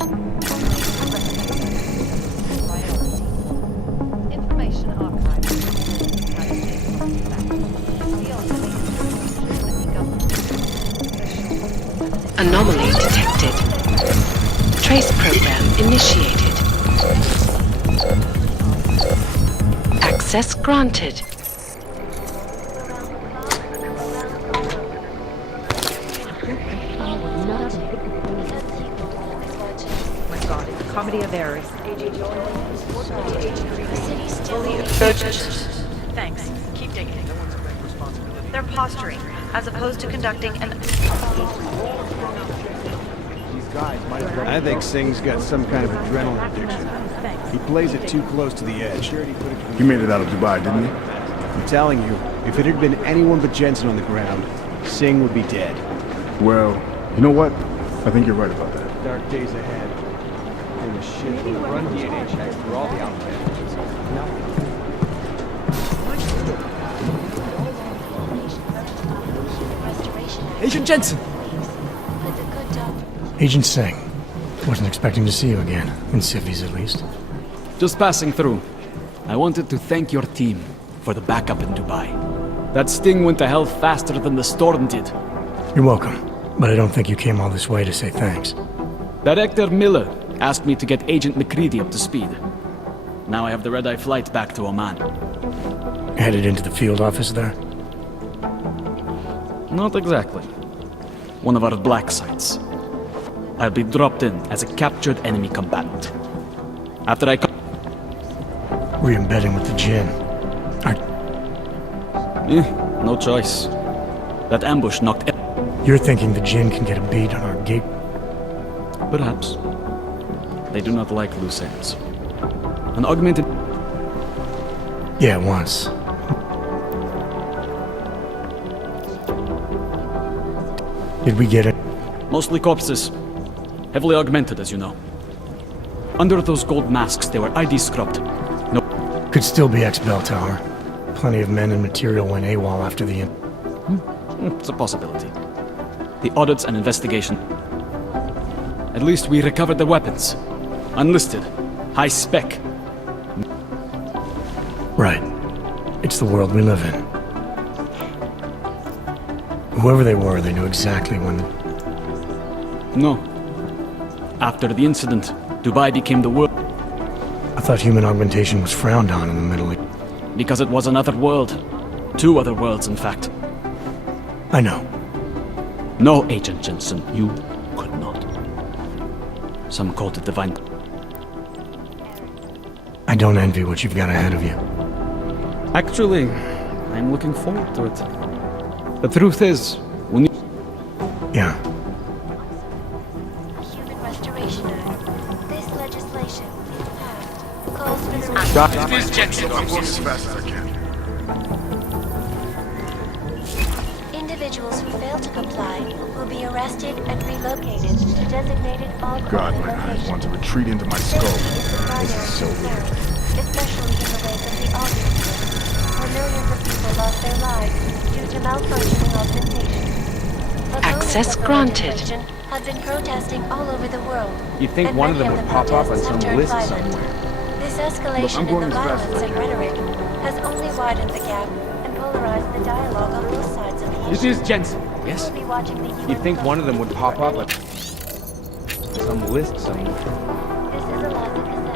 priority. Information archive. Palisade Property Bank. The only institution with the government. Anomaly detected. Trace program initiated. Access granted. My God, it's a comedy of errors. Thanks. Keep digging. They're posturing, as opposed to conducting an... I think Singh's got some kind of adrenaline addiction. He plays it too close to the edge. He made it out of Dubai, didn't he? I'm telling you, if it had been anyone but Jensen on the ground, Singh would be dead. Well, you know what? I think you're right about that. Dark days ahead. And the shit will Run DNA checks through all the outfits. Agent Jensen! Agent Singh. Wasn't expecting to see you again, in civvies at least. Just passing through. I wanted to thank your team for the backup in Dubai. That sting went to hell faster than the storm did. You're welcome, but I don't think you came all this way to say thanks. Director Miller asked me to get Agent McCready up to speed. Now I have the red-eye flight back to Oman. Headed into the field office there? Not exactly. One of our black sites. I'll be dropped in as a captured enemy combatant. After I Re-embedding with the Jinn. no choice. That ambush knocked... You're thinking the Jinn can get a beat on our gate? Perhaps. They do not like loose ends. An augmented... Yeah, once. Did we get it? Mostly corpses. Heavily augmented, as you know. Under those gold masks, they were ID scrubbed. No... Could still be X-Bell Tower. Plenty of men and material went AWOL after the... It's a possibility. The audits and investigation... At least we recovered the weapons. Unlisted. High spec. Right. It's the world we live in. Whoever they were, they knew exactly when... No. After the incident, Dubai became the world... I thought human augmentation was frowned on in the Middle East. Because it was another world. 2 other worlds, in fact. I know. No, Agent Jensen, you could not. Some called it divine... I don't envy what you've got ahead of you. Actually, I'm looking forward to it. The truth is, we need... Yeah. Human Restoration Act. This legislation, if passed, calls for the... This Jensen, I'm going as fast as I can. Individuals who fail to comply will be arrested and relocated to designated God, my eyes want to retreat into my skull. This is so weird. Especially in the wake of the Aug incident, where millions of people lost their lives due to malfunctioning augmentation. Access granted. Have been protesting all over the world. You'd think one of them would pop up on some list somewhere. This escalation in the violence and rhetoric has only widened the gap and polarized the dialogue on both sides of the issue. This is Jensen. Yes? We'll be watching the You'd think one of them would pop up on some list somewhere. This is Eliza Kazan.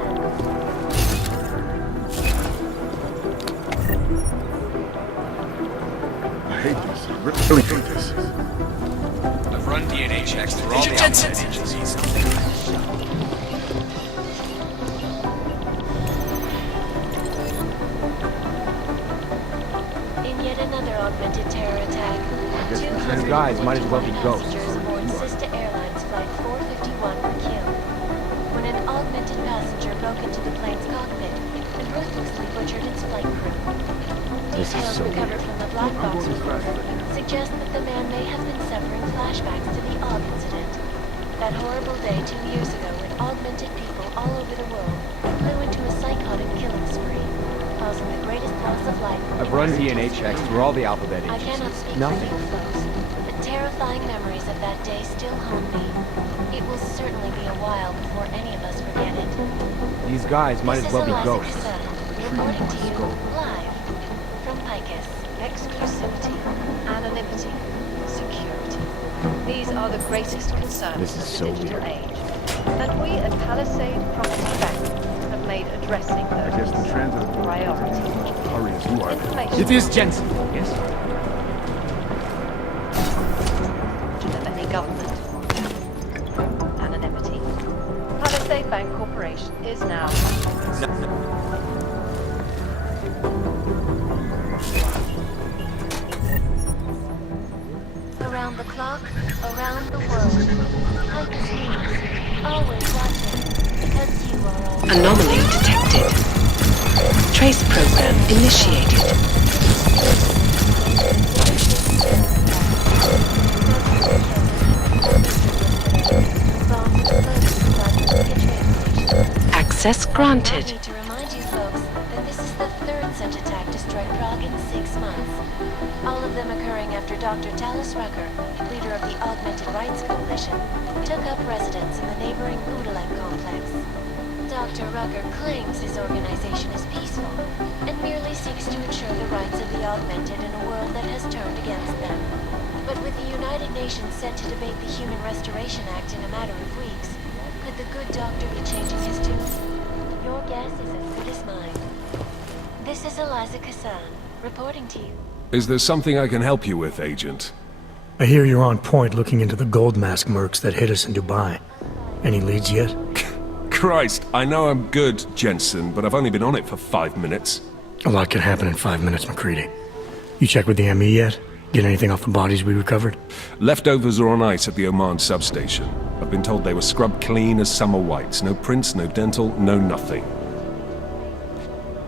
I hate this. I really hate this. I've run DNA checks through all the Jensen! outside agencies. In yet another augmented terror attack. These guys might as well be ghosts. Passengers aboard Sister Airlines Flight 451 were killed when an augmented passenger broke into the plane's cockpit and ruthlessly butchered its flight crew. This is Details so recovered weird. from the black box recorder suggest that the man may have been suffering flashbacks to the Og incident. That horrible day 2 years ago when augmented people all over the world flew into a psychotic killing spree, causing the greatest loss of life. I've run DNA checks through all the alphabet I agencies. cannot speak Nothing. for you folks, but terrifying memories of that day still haunt me. It will certainly be a while before any of us forget it. These guys might as well be ghosts. Reporting to you live from Picus. Exclusivity, anonymity, security. These are the greatest concerns This is of so the digital weird. age. And we at Palisade Property Bank have made addressing I guess those the transit a priority. hurry as you are. Information It is Jensen. Yes. of any government. Anonymity. Palisade Bank Corporation is now... Around the clock, around the world. Picus News. Always watching, because you are always... Anomaly detected. Trace program initiated. Access granted. I need to remind you folks that this is the third such attack to strike Prague in 6 months. All of them occurring after Dr. Talis Rucker, leader of the Augmented Rights Coalition, took up residence in the neighboring Udalek complex. Dr. Rucker claims his organization is peaceful and merely seeks to ensure the rights of the augmented in a world that has turned against them. But with the United Nations set to debate the Human Restoration Act in a matter of weeks, could the good doctor be changing his tune? Your guess is as good as mine. This is Eliza Kassan, reporting to you. Is there something I can help you with, Agent? I hear you're on point looking into the gold mask mercs that hit us in Dubai. Any leads yet? Christ, I know I'm good, Jensen, but I've only been on it for 5 minutes. A lot can happen in 5 minutes, McCready. You checked with the ME yet? Get anything off the bodies we recovered? Leftovers are on ice at the Oman substation. I've been told they were scrubbed clean as summer whites. No prints, no dental, no nothing.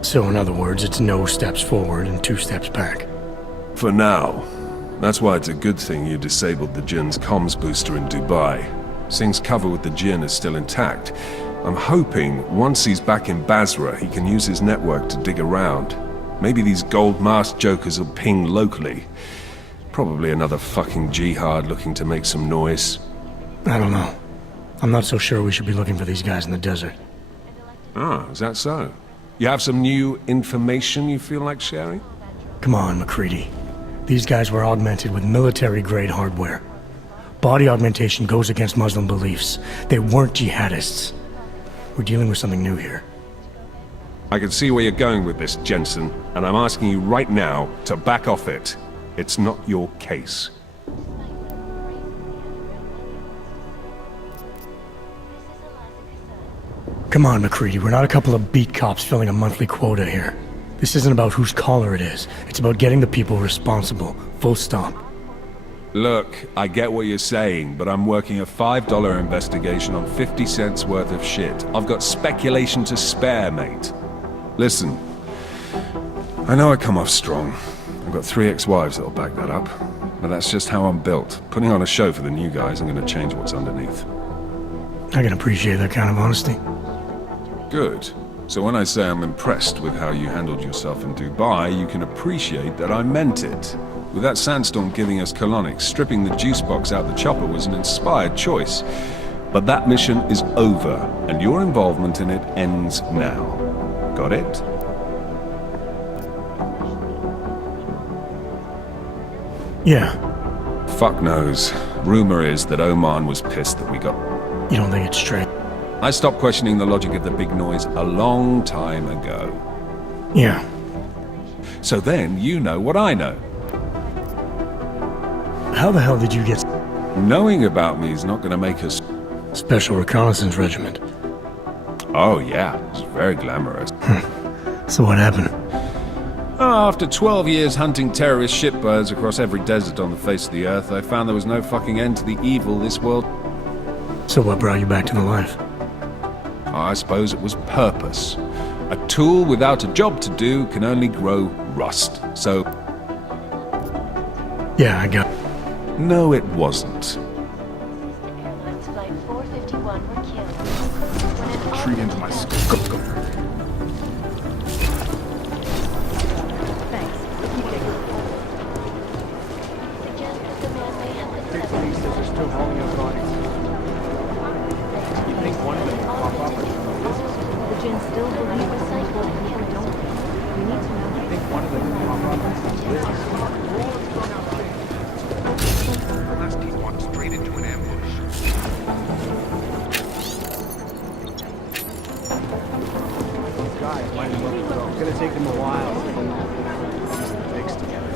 So in other words, it's no steps forward and 2 steps back. For now. That's why it's a good thing you disabled the Jinn's comms booster in Dubai. Singh's cover with the Jinn is still intact. I'm hoping once he's back in Basra, he can use his network to dig around. Maybe these gold mask jokers will ping locally. Probably another fucking jihad looking to make some noise. I don't know. I'm not so sure we should be looking for these guys in the desert. Ah, is that so? You have some new information you feel like sharing? Come on, McCready. These guys were augmented with military-grade hardware. Body augmentation goes against Muslim beliefs. They weren't jihadists. We're dealing with something new here. I can see where you're going with this, Jensen, and I'm asking you right now to back off it. It's not your case. Come on, McCready. We're not a couple of beat cops filling a monthly quota here. This isn't about whose caller it is. It's about getting the people responsible. Full stop. Look, I get what you're saying, but I'm working a $5 investigation on 50 cents worth of shit. I've got speculation to spare, mate. Listen, I know I come off strong. I've got 3 ex-wives that'll back that up. But that's just how I'm built. Putting on a show for the new guys, I'm gonna change what's underneath. I can appreciate that kind of honesty. Good. So when I say I'm impressed with how you handled yourself in Dubai, you can appreciate that I meant it. With that sandstorm giving us colonics, stripping the juice box out the chopper was an inspired choice. But that mission is over, and your involvement in it ends now. Got it? Yeah. Fuck knows. Rumor is that Oman was pissed that we got... You don't think it's straight? I stopped questioning the logic of the big noise a long time ago. Yeah. So then you know what I know. How the hell did you get... Knowing about me is not gonna make us... Special Reconnaissance Regiment. Oh yeah, it's very glamorous. So what happened? Oh, after 12 years hunting terrorist shitbirds across every desert on the face of the earth, I found there was no fucking end to the evil this world. So what brought you back to the life? I suppose it was purpose. A tool without a job to do can only grow rust. So... Yeah, I got... No, it wasn't. Airlines Flight 451 were killed. When an Treat into my skull. Go, go. suggests that the man may have been State police says they're still hauling out bodies. You think one of them will pop up or something? The Jinn still believe the same people don't. We need to know. You think one of them will pop up or something? Last team walked straight into an ambush. Those guys might as well go. It's gonna take them a while to piece the mix together.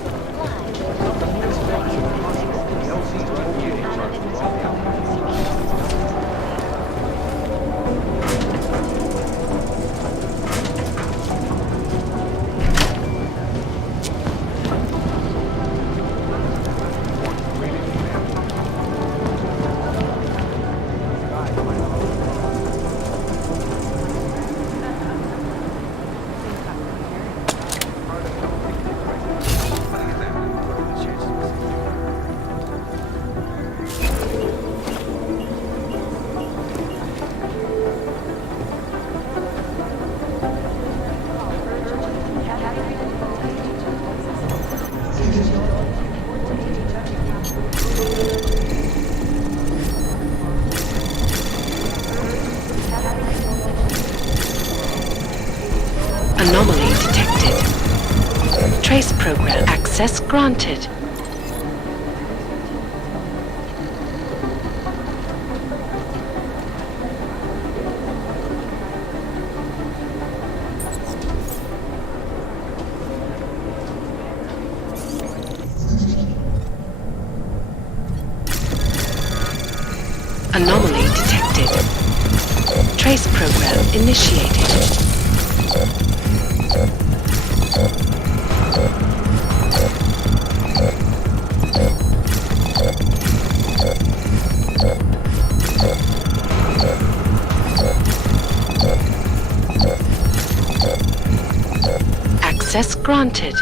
Anomaly detected. Trace program access granted. Anomaly detected. Trace program initiated. Access granted.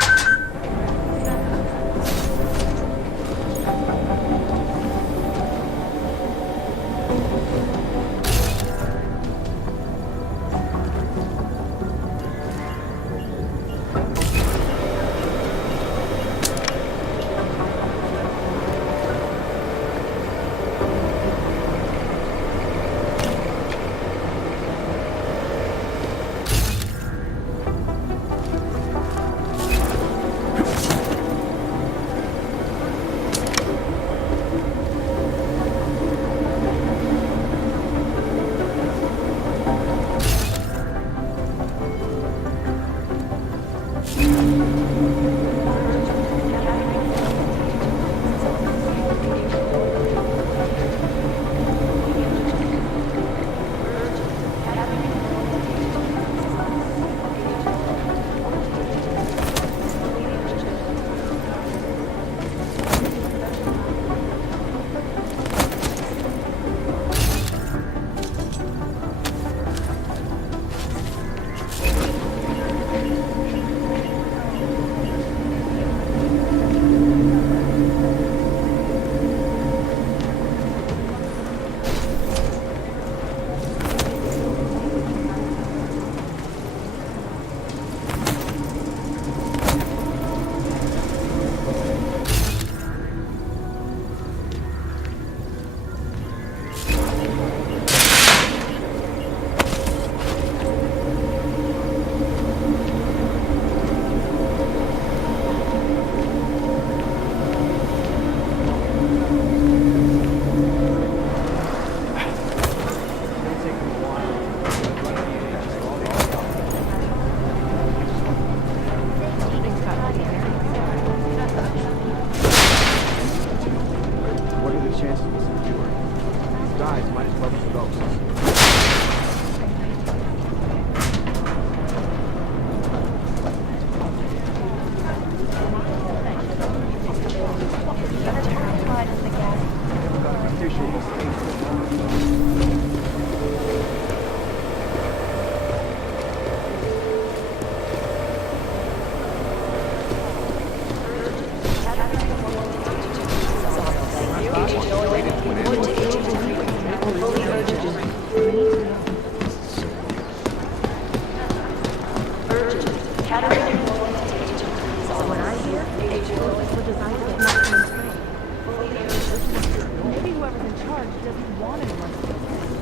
whoever's in charge doesn't want anyone to feel safe.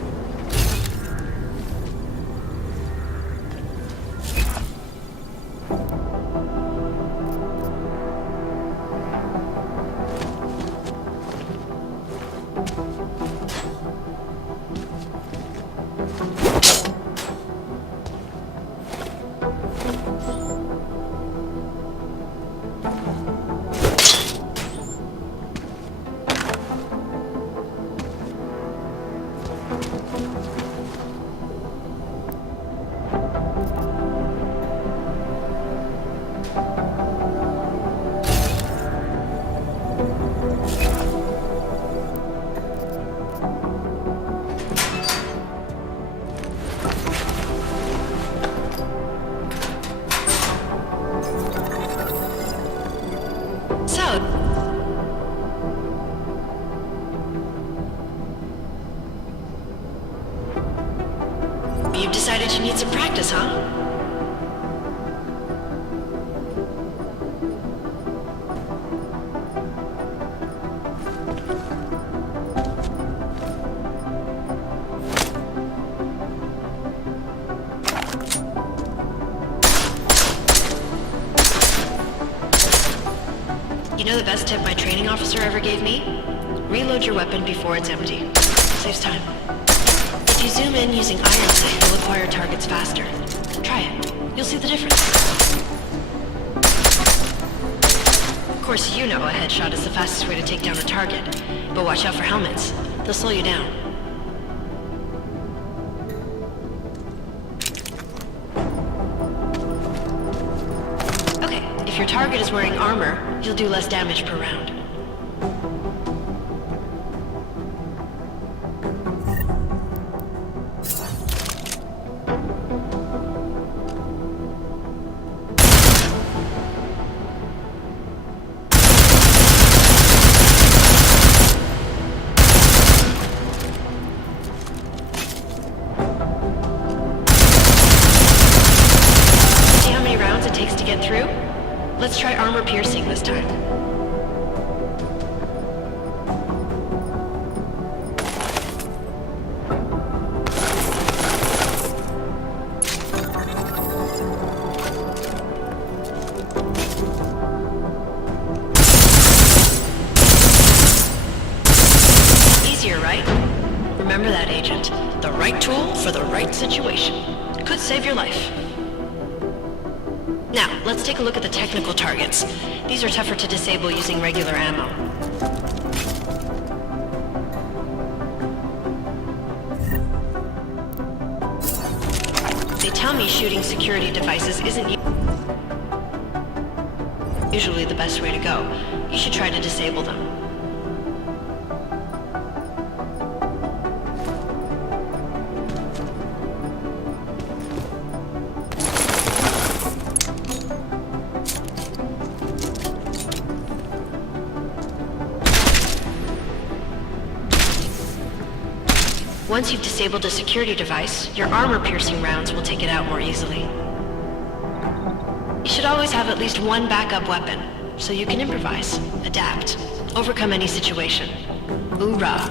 You've decided you need some practice, huh? You know the best tip my training officer ever gave me? Reload your weapon before it's empty. Saves time. If you zoom in using iron sight, you'll acquire targets faster. Try it. You'll see the difference. Of course, you know a headshot is the fastest way to take down a target. But watch out for helmets. They'll slow you down. Okay, if your target is wearing armor, you'll do less damage per round. Let's try armor piercing this time. Easier, right? Remember that, Agent. The right tool for the right situation. Could save your life. Now, let's take a look at the technical targets. These are tougher to disable using regular ammo. They tell me shooting security devices isn't usually the best way to go. You should try to disable them. Once you've disabled a security device, your armor-piercing rounds will take it out more easily. You should always have at least one backup weapon, so you can improvise, adapt, overcome any situation. Hoorah!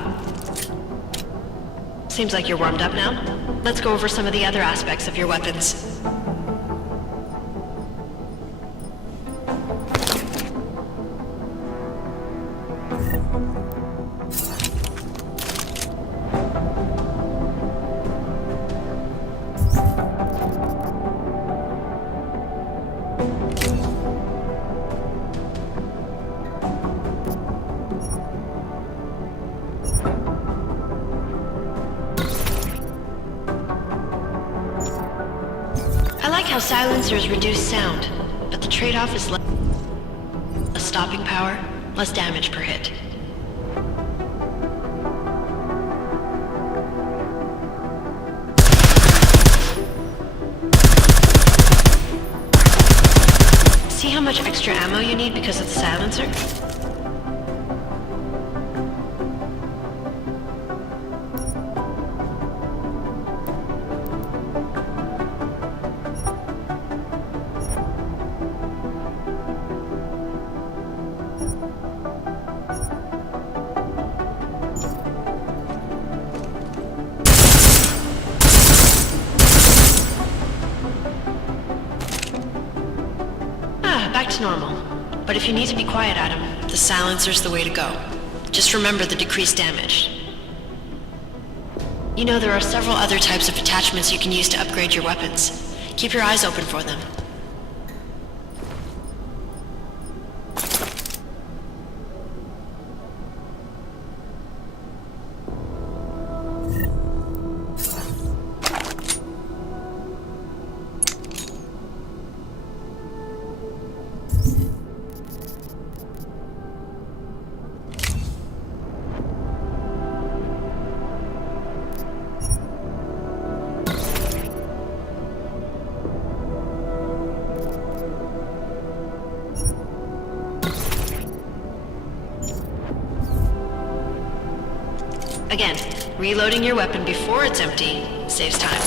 Seems like you're warmed up now. Let's go over some of the other aspects of your weapons. How silencers reduce sound, but the trade-off is less stopping power, less damage per hit. See how much extra ammo you need because of the silencer? back to normal. But if you need to be quiet, Adam, the silencer's the way to go. Just remember the decreased damage. You know, there are several other types of attachments you can use to upgrade your weapons. Keep your eyes open for them. Again, reloading your weapon before it's empty saves time.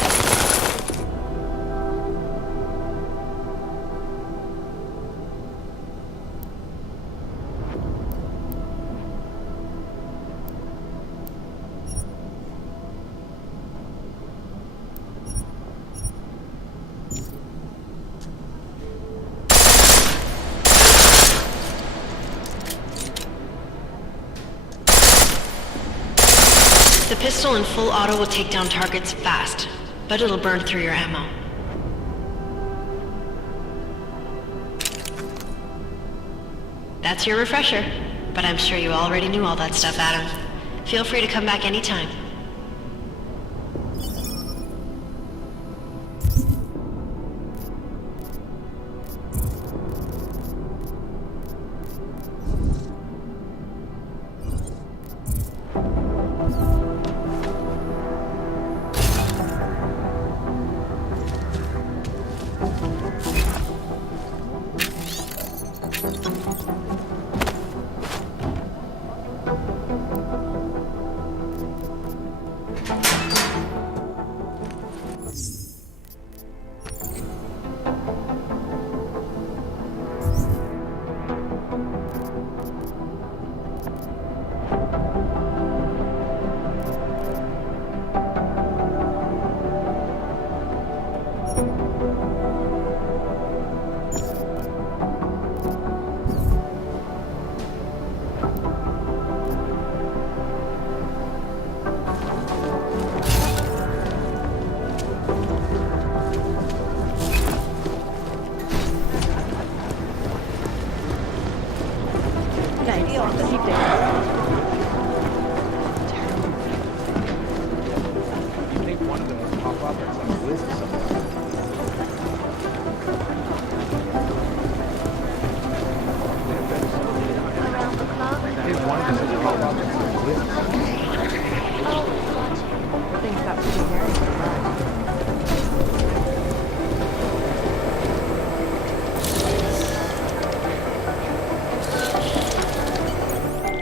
The pistol in full auto will take down targets fast, but it'll burn through your ammo. That's your refresher, but I'm sure you already knew all that stuff, Adam. Feel free to come back anytime.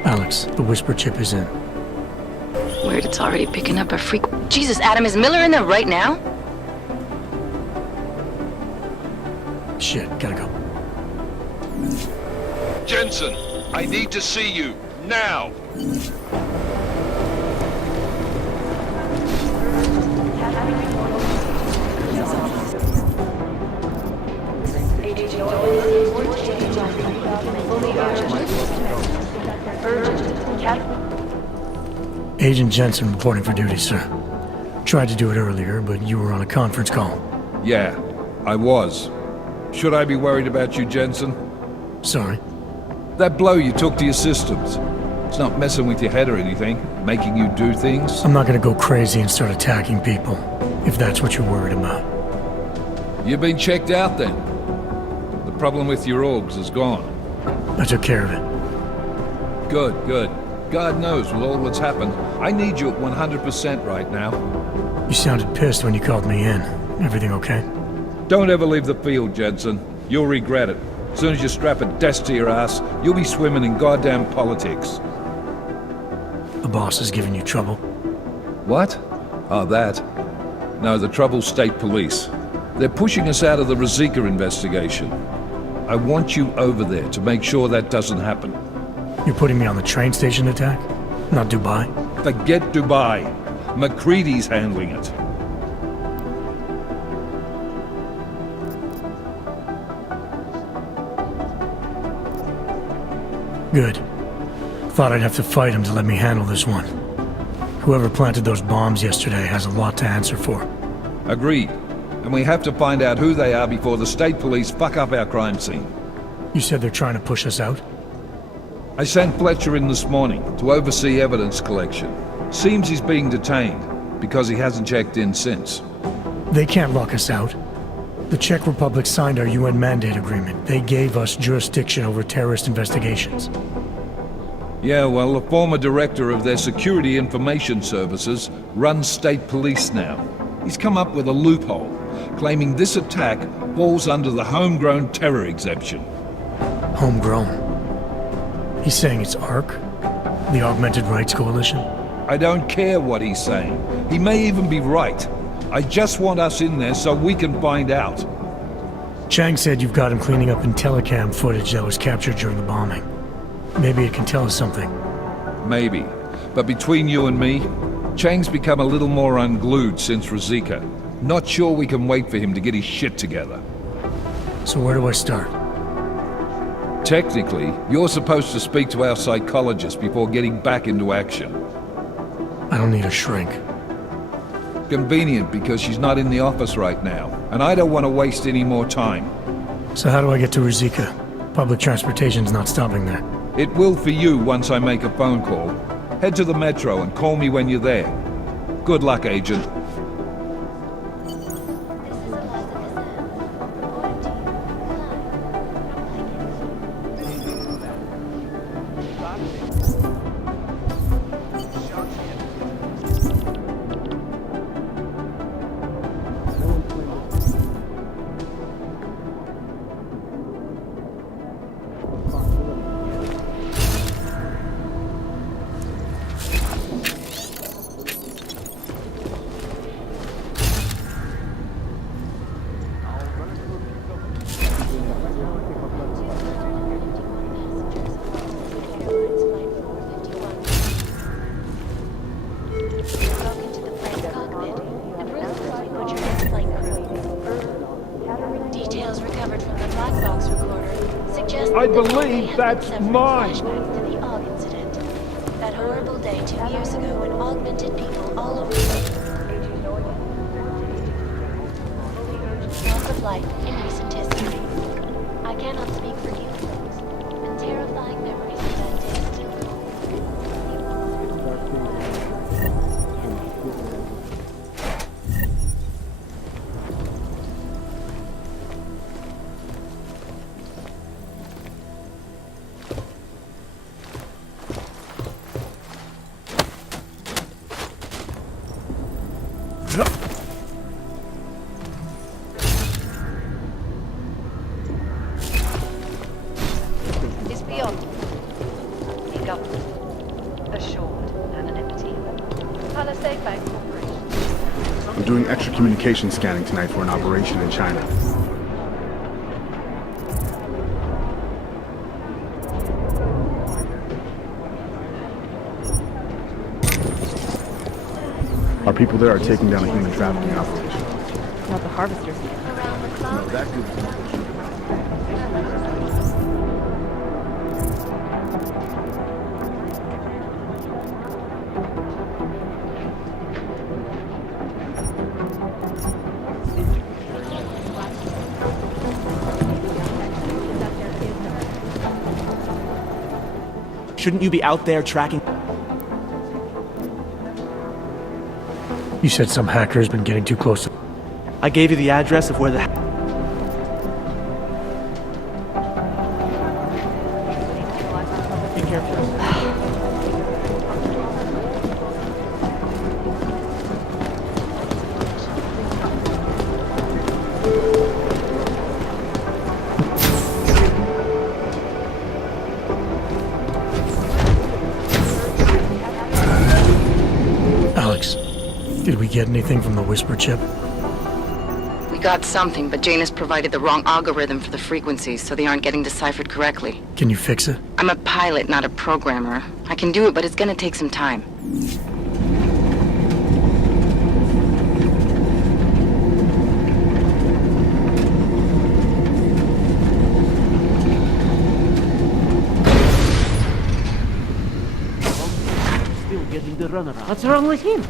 Alex, the whisper chip is in. Weird, it's already picking up a freak. Jesus, Adam, is Miller in there right now? Shit, gotta go. Jensen, I need to see you, now! Agent Jensen reporting for duty, sir. Tried to do it earlier, but you were on a conference call. Yeah, I was. Should I be worried about you, Jensen? Sorry. That blow you took to your systems. It's not messing with your head or anything, making you do things? I'm not gonna go crazy and start attacking people, if that's what you're worried about. You've been checked out then. The problem with your orgs is gone. I took care of it. Good, good. God knows with all what's happened, I need you at 100% right now. You sounded pissed when you called me in. Everything okay? Don't ever leave the field, Jensen. You'll regret it. As soon as you strap a desk to your ass, you'll be swimming in goddamn politics. The boss is giving you trouble? What? Oh, that. No, the Trouble's state police. They're pushing us out of the Rosika investigation. I want you over there to make sure that doesn't happen. You're putting me on the train station attack? Not Dubai? Forget Dubai. McCready's handling it. Good. Thought I'd have to fight him to let me handle this one. Whoever planted those bombs yesterday has a lot to answer for. Agreed. And we have to find out who they are before the state police fuck up our crime scene. You said they're trying to push us out? I sent Fletcher in this morning to oversee evidence collection. Seems he's being detained, because he hasn't checked in since. They can't lock us out. The Czech Republic signed our UN mandate agreement. They gave us jurisdiction over terrorist investigations. Yeah, well, the former director of their security information services runs state police now. He's come up with a loophole, claiming this attack falls under the homegrown terror exemption. Homegrown? He's saying it's ARC? The Augmented Rights Coalition? I don't care what he's saying. He may even be right. I just want us in there so we can find out. Chang said you've got him cleaning up Intellicam footage that was captured during the bombing. Maybe it can tell us something. Maybe. But between you and me, Chang's become a little more unglued since Ruzicka. Not sure we can wait for him to get his shit together. So where do I start? Technically, you're supposed to speak to our psychologist before getting back into action. I don't need a shrink. Convenient because she's not in the office right now, and I don't want to waste any more time. So how do I get to Ruzicka? Public transportation's not stopping there. It will for you once I make a phone call. Head to the metro and call me when you're there. Good luck, Agent. I believe that's mine! To the AUG incident. That horrible day 2 years ago when augmented people all over the world. Loss of life in recent history. I cannot speak for you folks, but terrifying memories of that day still. Is beyond the government assured anonymity. Palisade Bank Corporation. I'm doing extra communication scanning tonight for an operation in China. Our people there are taking down a human trafficking operation. Not the harvesters. No, that group is not the Shouldn't you be out there tracking? You said some hacker's been getting too close to... I gave you the address of where the... Be careful. Alex, did we get anything from the Whisper chip? We got something, but Janus provided the wrong algorithm for the frequencies, so they aren't getting deciphered correctly. Can you fix it? I'm a pilot, not a programmer. I can do it, but it's gonna take some time. runaround. What's wrong with him?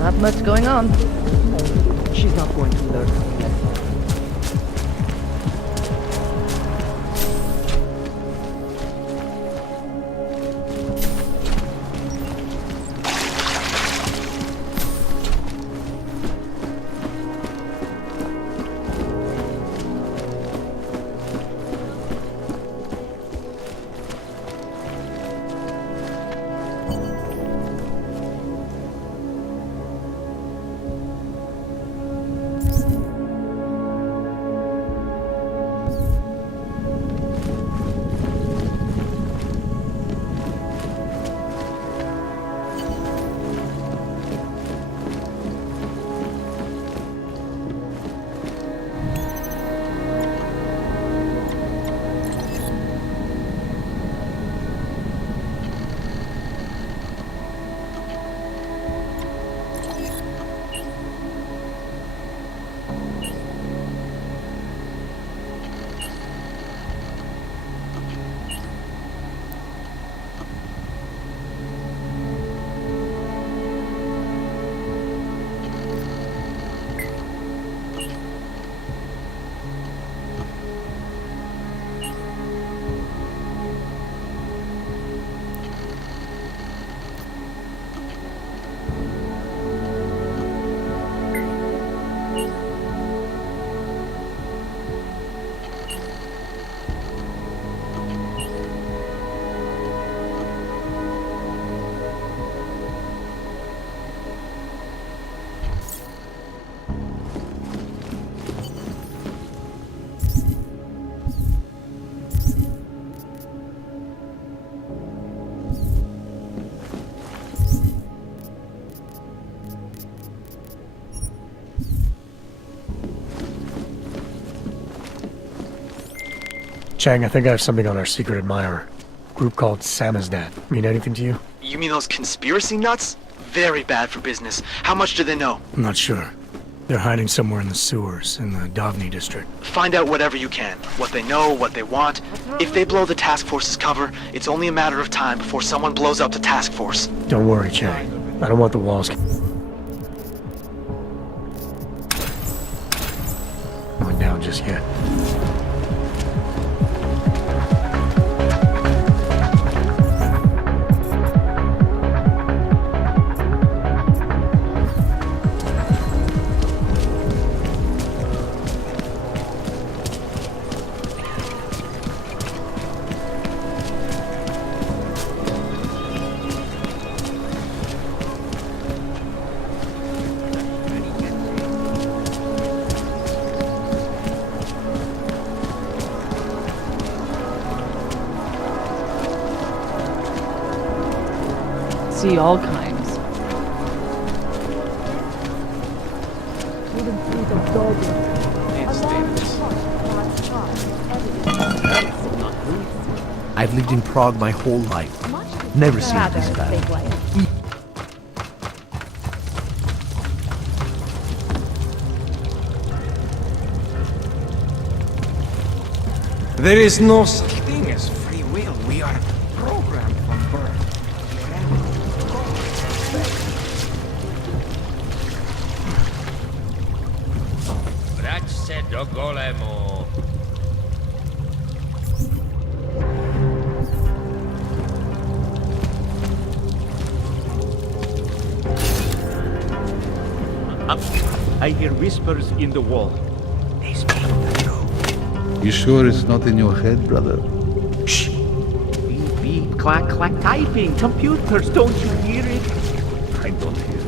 Not much going on. She's not going to learn. Chang, I think I have something on our secret admirer. Group called Samizdat. Mean anything to you? You mean those conspiracy nuts? Very bad for business. How much do they know? I'm not sure. They're hiding somewhere in the sewers, in the Davni district. Find out whatever you can. What they know, what they want. If they blow the task force's cover, it's only a matter of time before someone blows up the task force. Don't worry, Chang. I don't want the walls going down just yet. See all kinds. I've lived in Prague my whole life. Never seen it this bad. There is no such thing as free will. We are programmed from birth. Vrať se do golemu. I hear whispers in the wall. They speak the truth. You sure it's not in your head, brother? Shh! Beep, beep, clack, clack, typing. Computers, don't you hear it? I don't hear it.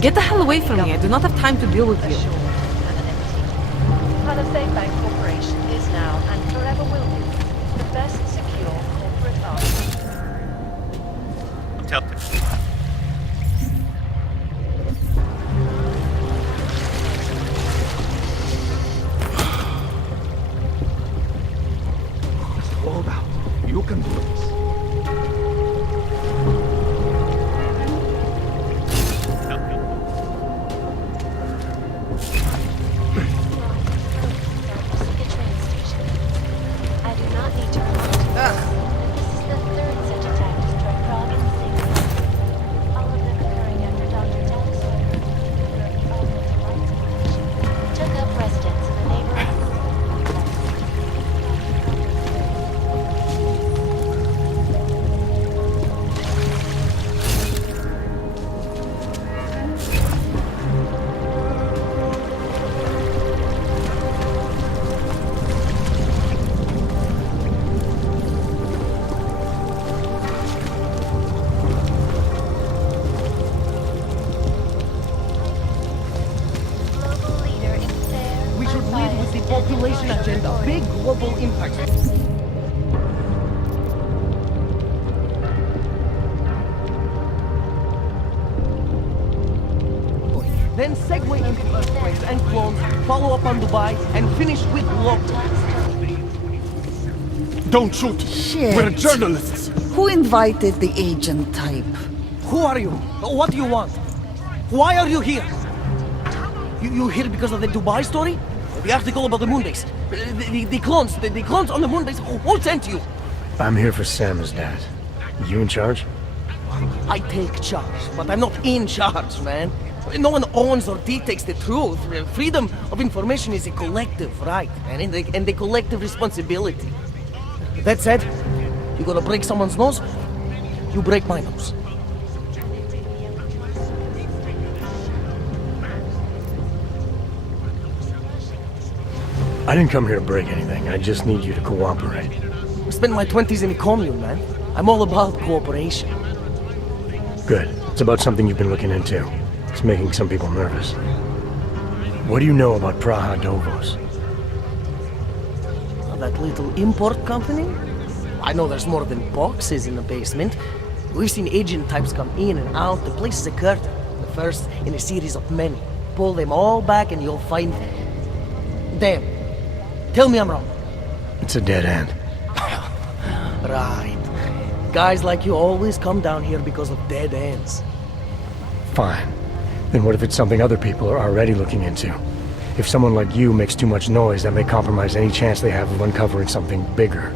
Get the hell away from me. I do not have time to deal with you. Palisade Bank Corporation is now and forever will be the best secure corporate arm. Tell Hold out. You can do this. I do not need to remind you that this is the third such attack to strike Prague in the same month. All of them occurring after Dr. Talis Order, leader of the Augmented Rights Coalition, took up residence in the neighborhood. We should lead with the population agenda. Big global impact. Then segue into earthquakes and clones, follow up on Dubai, and finish with local. Don't shoot! Shit. We're journalists! Who invited the agent type? Who are you? What do you want? Why are you here? You here because of the Dubai story? The article about the moonbase? The clones? The clones on the moonbase? Who sent you? I'm here for Sam's dad. You in charge? I take charge, but I'm not in charge, man. No one owns or dictates the truth. Freedom of information is a collective right, and a collective responsibility. That said, you gonna break someone's nose, you break my nose. I didn't come here to break anything. I just need you to cooperate. I spent my 20s in a commune, man. I'm all about cooperation. Good. It's about something you've been looking into. It's making some people nervous. What do you know about Praha Dovos? That little import company? I know there's more than boxes in the basement. We've seen agent types come in and out. The place is a curtain. The first in a series of many. Pull them all back and you'll find... Damn. Tell me I'm wrong. It's a dead end. Right. Guys like you always come down here because of dead ends. Fine. Then what if it's something other people are already looking into? If someone like you makes too much noise, that may compromise any chance they have of uncovering something bigger.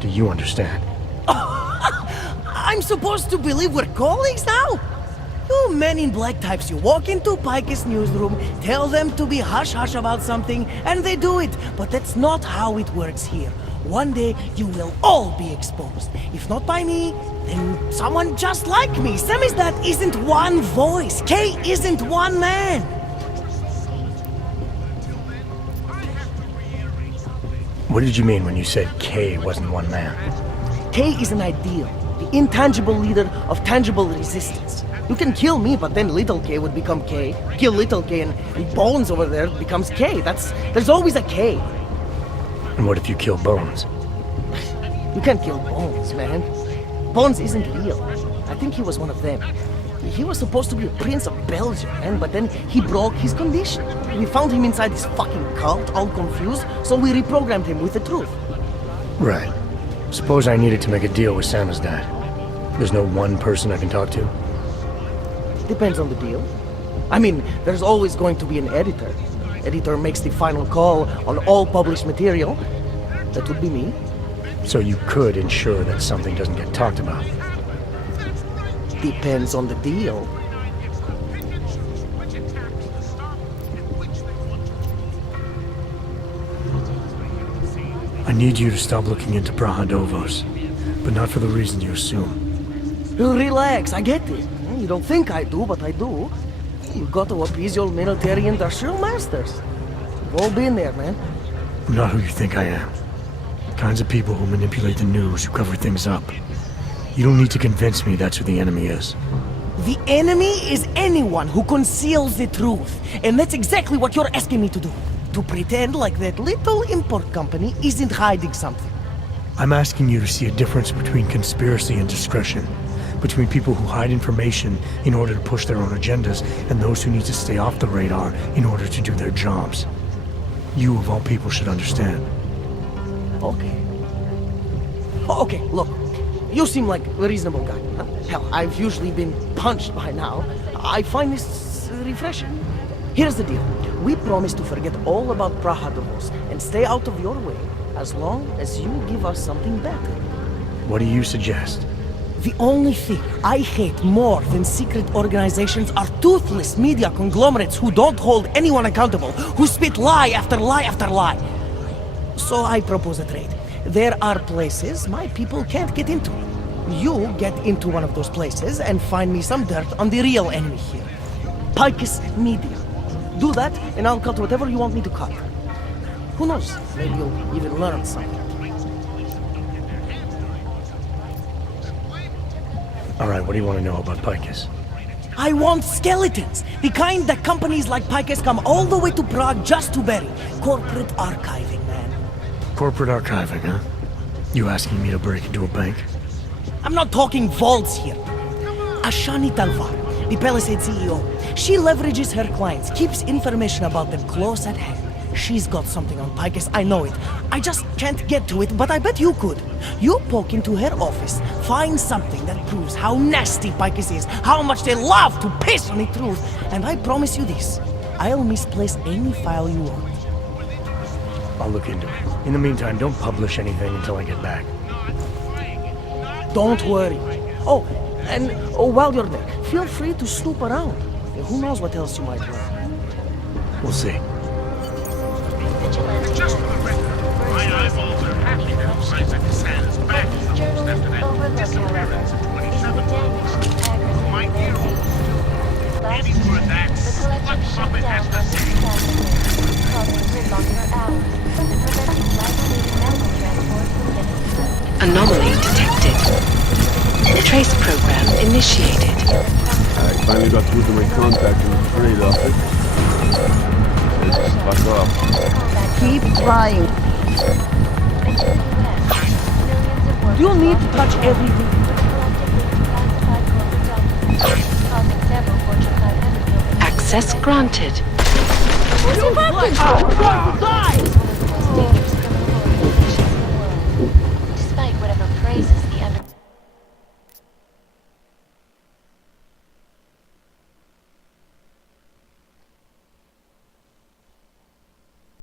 Do you understand? I'm supposed to believe we're colleagues now? You men in black types, you walk into Pike's newsroom, tell them to be hush-hush about something, and they do it. But that's not how it works here. One day, you will all be exposed. If not by me, then someone just like me. Samizdat isn't one voice. K isn't one man. What did you mean when you said K wasn't one man? K is an ideal, the intangible leader of tangible resistance. You can kill me, but then little K would become K. Kill little K and Bones over there becomes K. There's always a K. And what if you kill Bones? You can't kill Bones, man. Bones isn't real. I think he was one of them. He was supposed to be a prince of Belgium, man, but then he broke his condition. We found him inside this fucking cult, all confused, so we reprogrammed him with the truth. Right. Suppose I needed to make a deal with Samizdat. There's no one person I can talk to? Depends on the deal. I mean, there's always going to be an editor. Editor makes the final call on all published material. That would be me. So you could ensure that something doesn't get talked about? Depends on the deal. I need you to stop looking into Praha Dovos, but not for the reason you assume. Relax, I get it. You don't think I do, but I do. You got to appease your military industrial masters. We've all been there, man. I'm not who you think I am. The kinds of people who manipulate the news, who cover things up. You don't need to convince me that's who the enemy is. The enemy is anyone who conceals the truth. And that's exactly what you're asking me to do. to pretend like that little import company isn't hiding something. I'm asking you to see a difference between conspiracy and discretion. Between people who hide information in order to push their own agendas and those who need to stay off the radar in order to do their jobs. You, of all people, should understand. Okay. Okay, look. You seem like a reasonable guy. Hell, I've usually been punched by now. I find this refreshing. Here's the deal. We promise to forget all about Prahadovos and stay out of your way as long as you give us something better. What do you suggest? The only thing I hate more than secret organizations are toothless media conglomerates who don't hold anyone accountable, who spit lie after lie after lie. So I propose a trade. There are places my people can't get into. You get into one of those places and find me some dirt on the real enemy here. Pacifist media. Do that, and I'll cut whatever you want me to cut. Who knows? Maybe you'll even learn something. Alright, what do you want to know about Picus? I want skeletons! The kind that companies like Picus come all the way to Prague just to bury. Corporate archiving, man. Corporate archiving, huh? You asking me to break into a bank? I'm not talking vaults here. Ashani Talvar, the Palisade CEO, she leverages her clients, keeps information about them close at hand. She's got something on Picus, I know it. I just can't get to it, but I bet you could. You poke into her office, find something that proves how nasty Picus is, how much they love to piss on the truth, and I promise you this, I'll misplace any file you want. I'll look into it. In the meantime, don't publish anything until I get back. Don't worry. Oh, and while you're there, feel free to snoop around. Who knows what else you might learn. We'll see. Just for the record, my eyeballs are happy now since it stands back after that disappearance of 27 my dear old maybe for that what puppet has to say. Anomaly detected. Trace program initiated. I finally got through to my contact in the trade office. Just fuck off. Keep trying. Do you need to touch everything? Access granted. Die!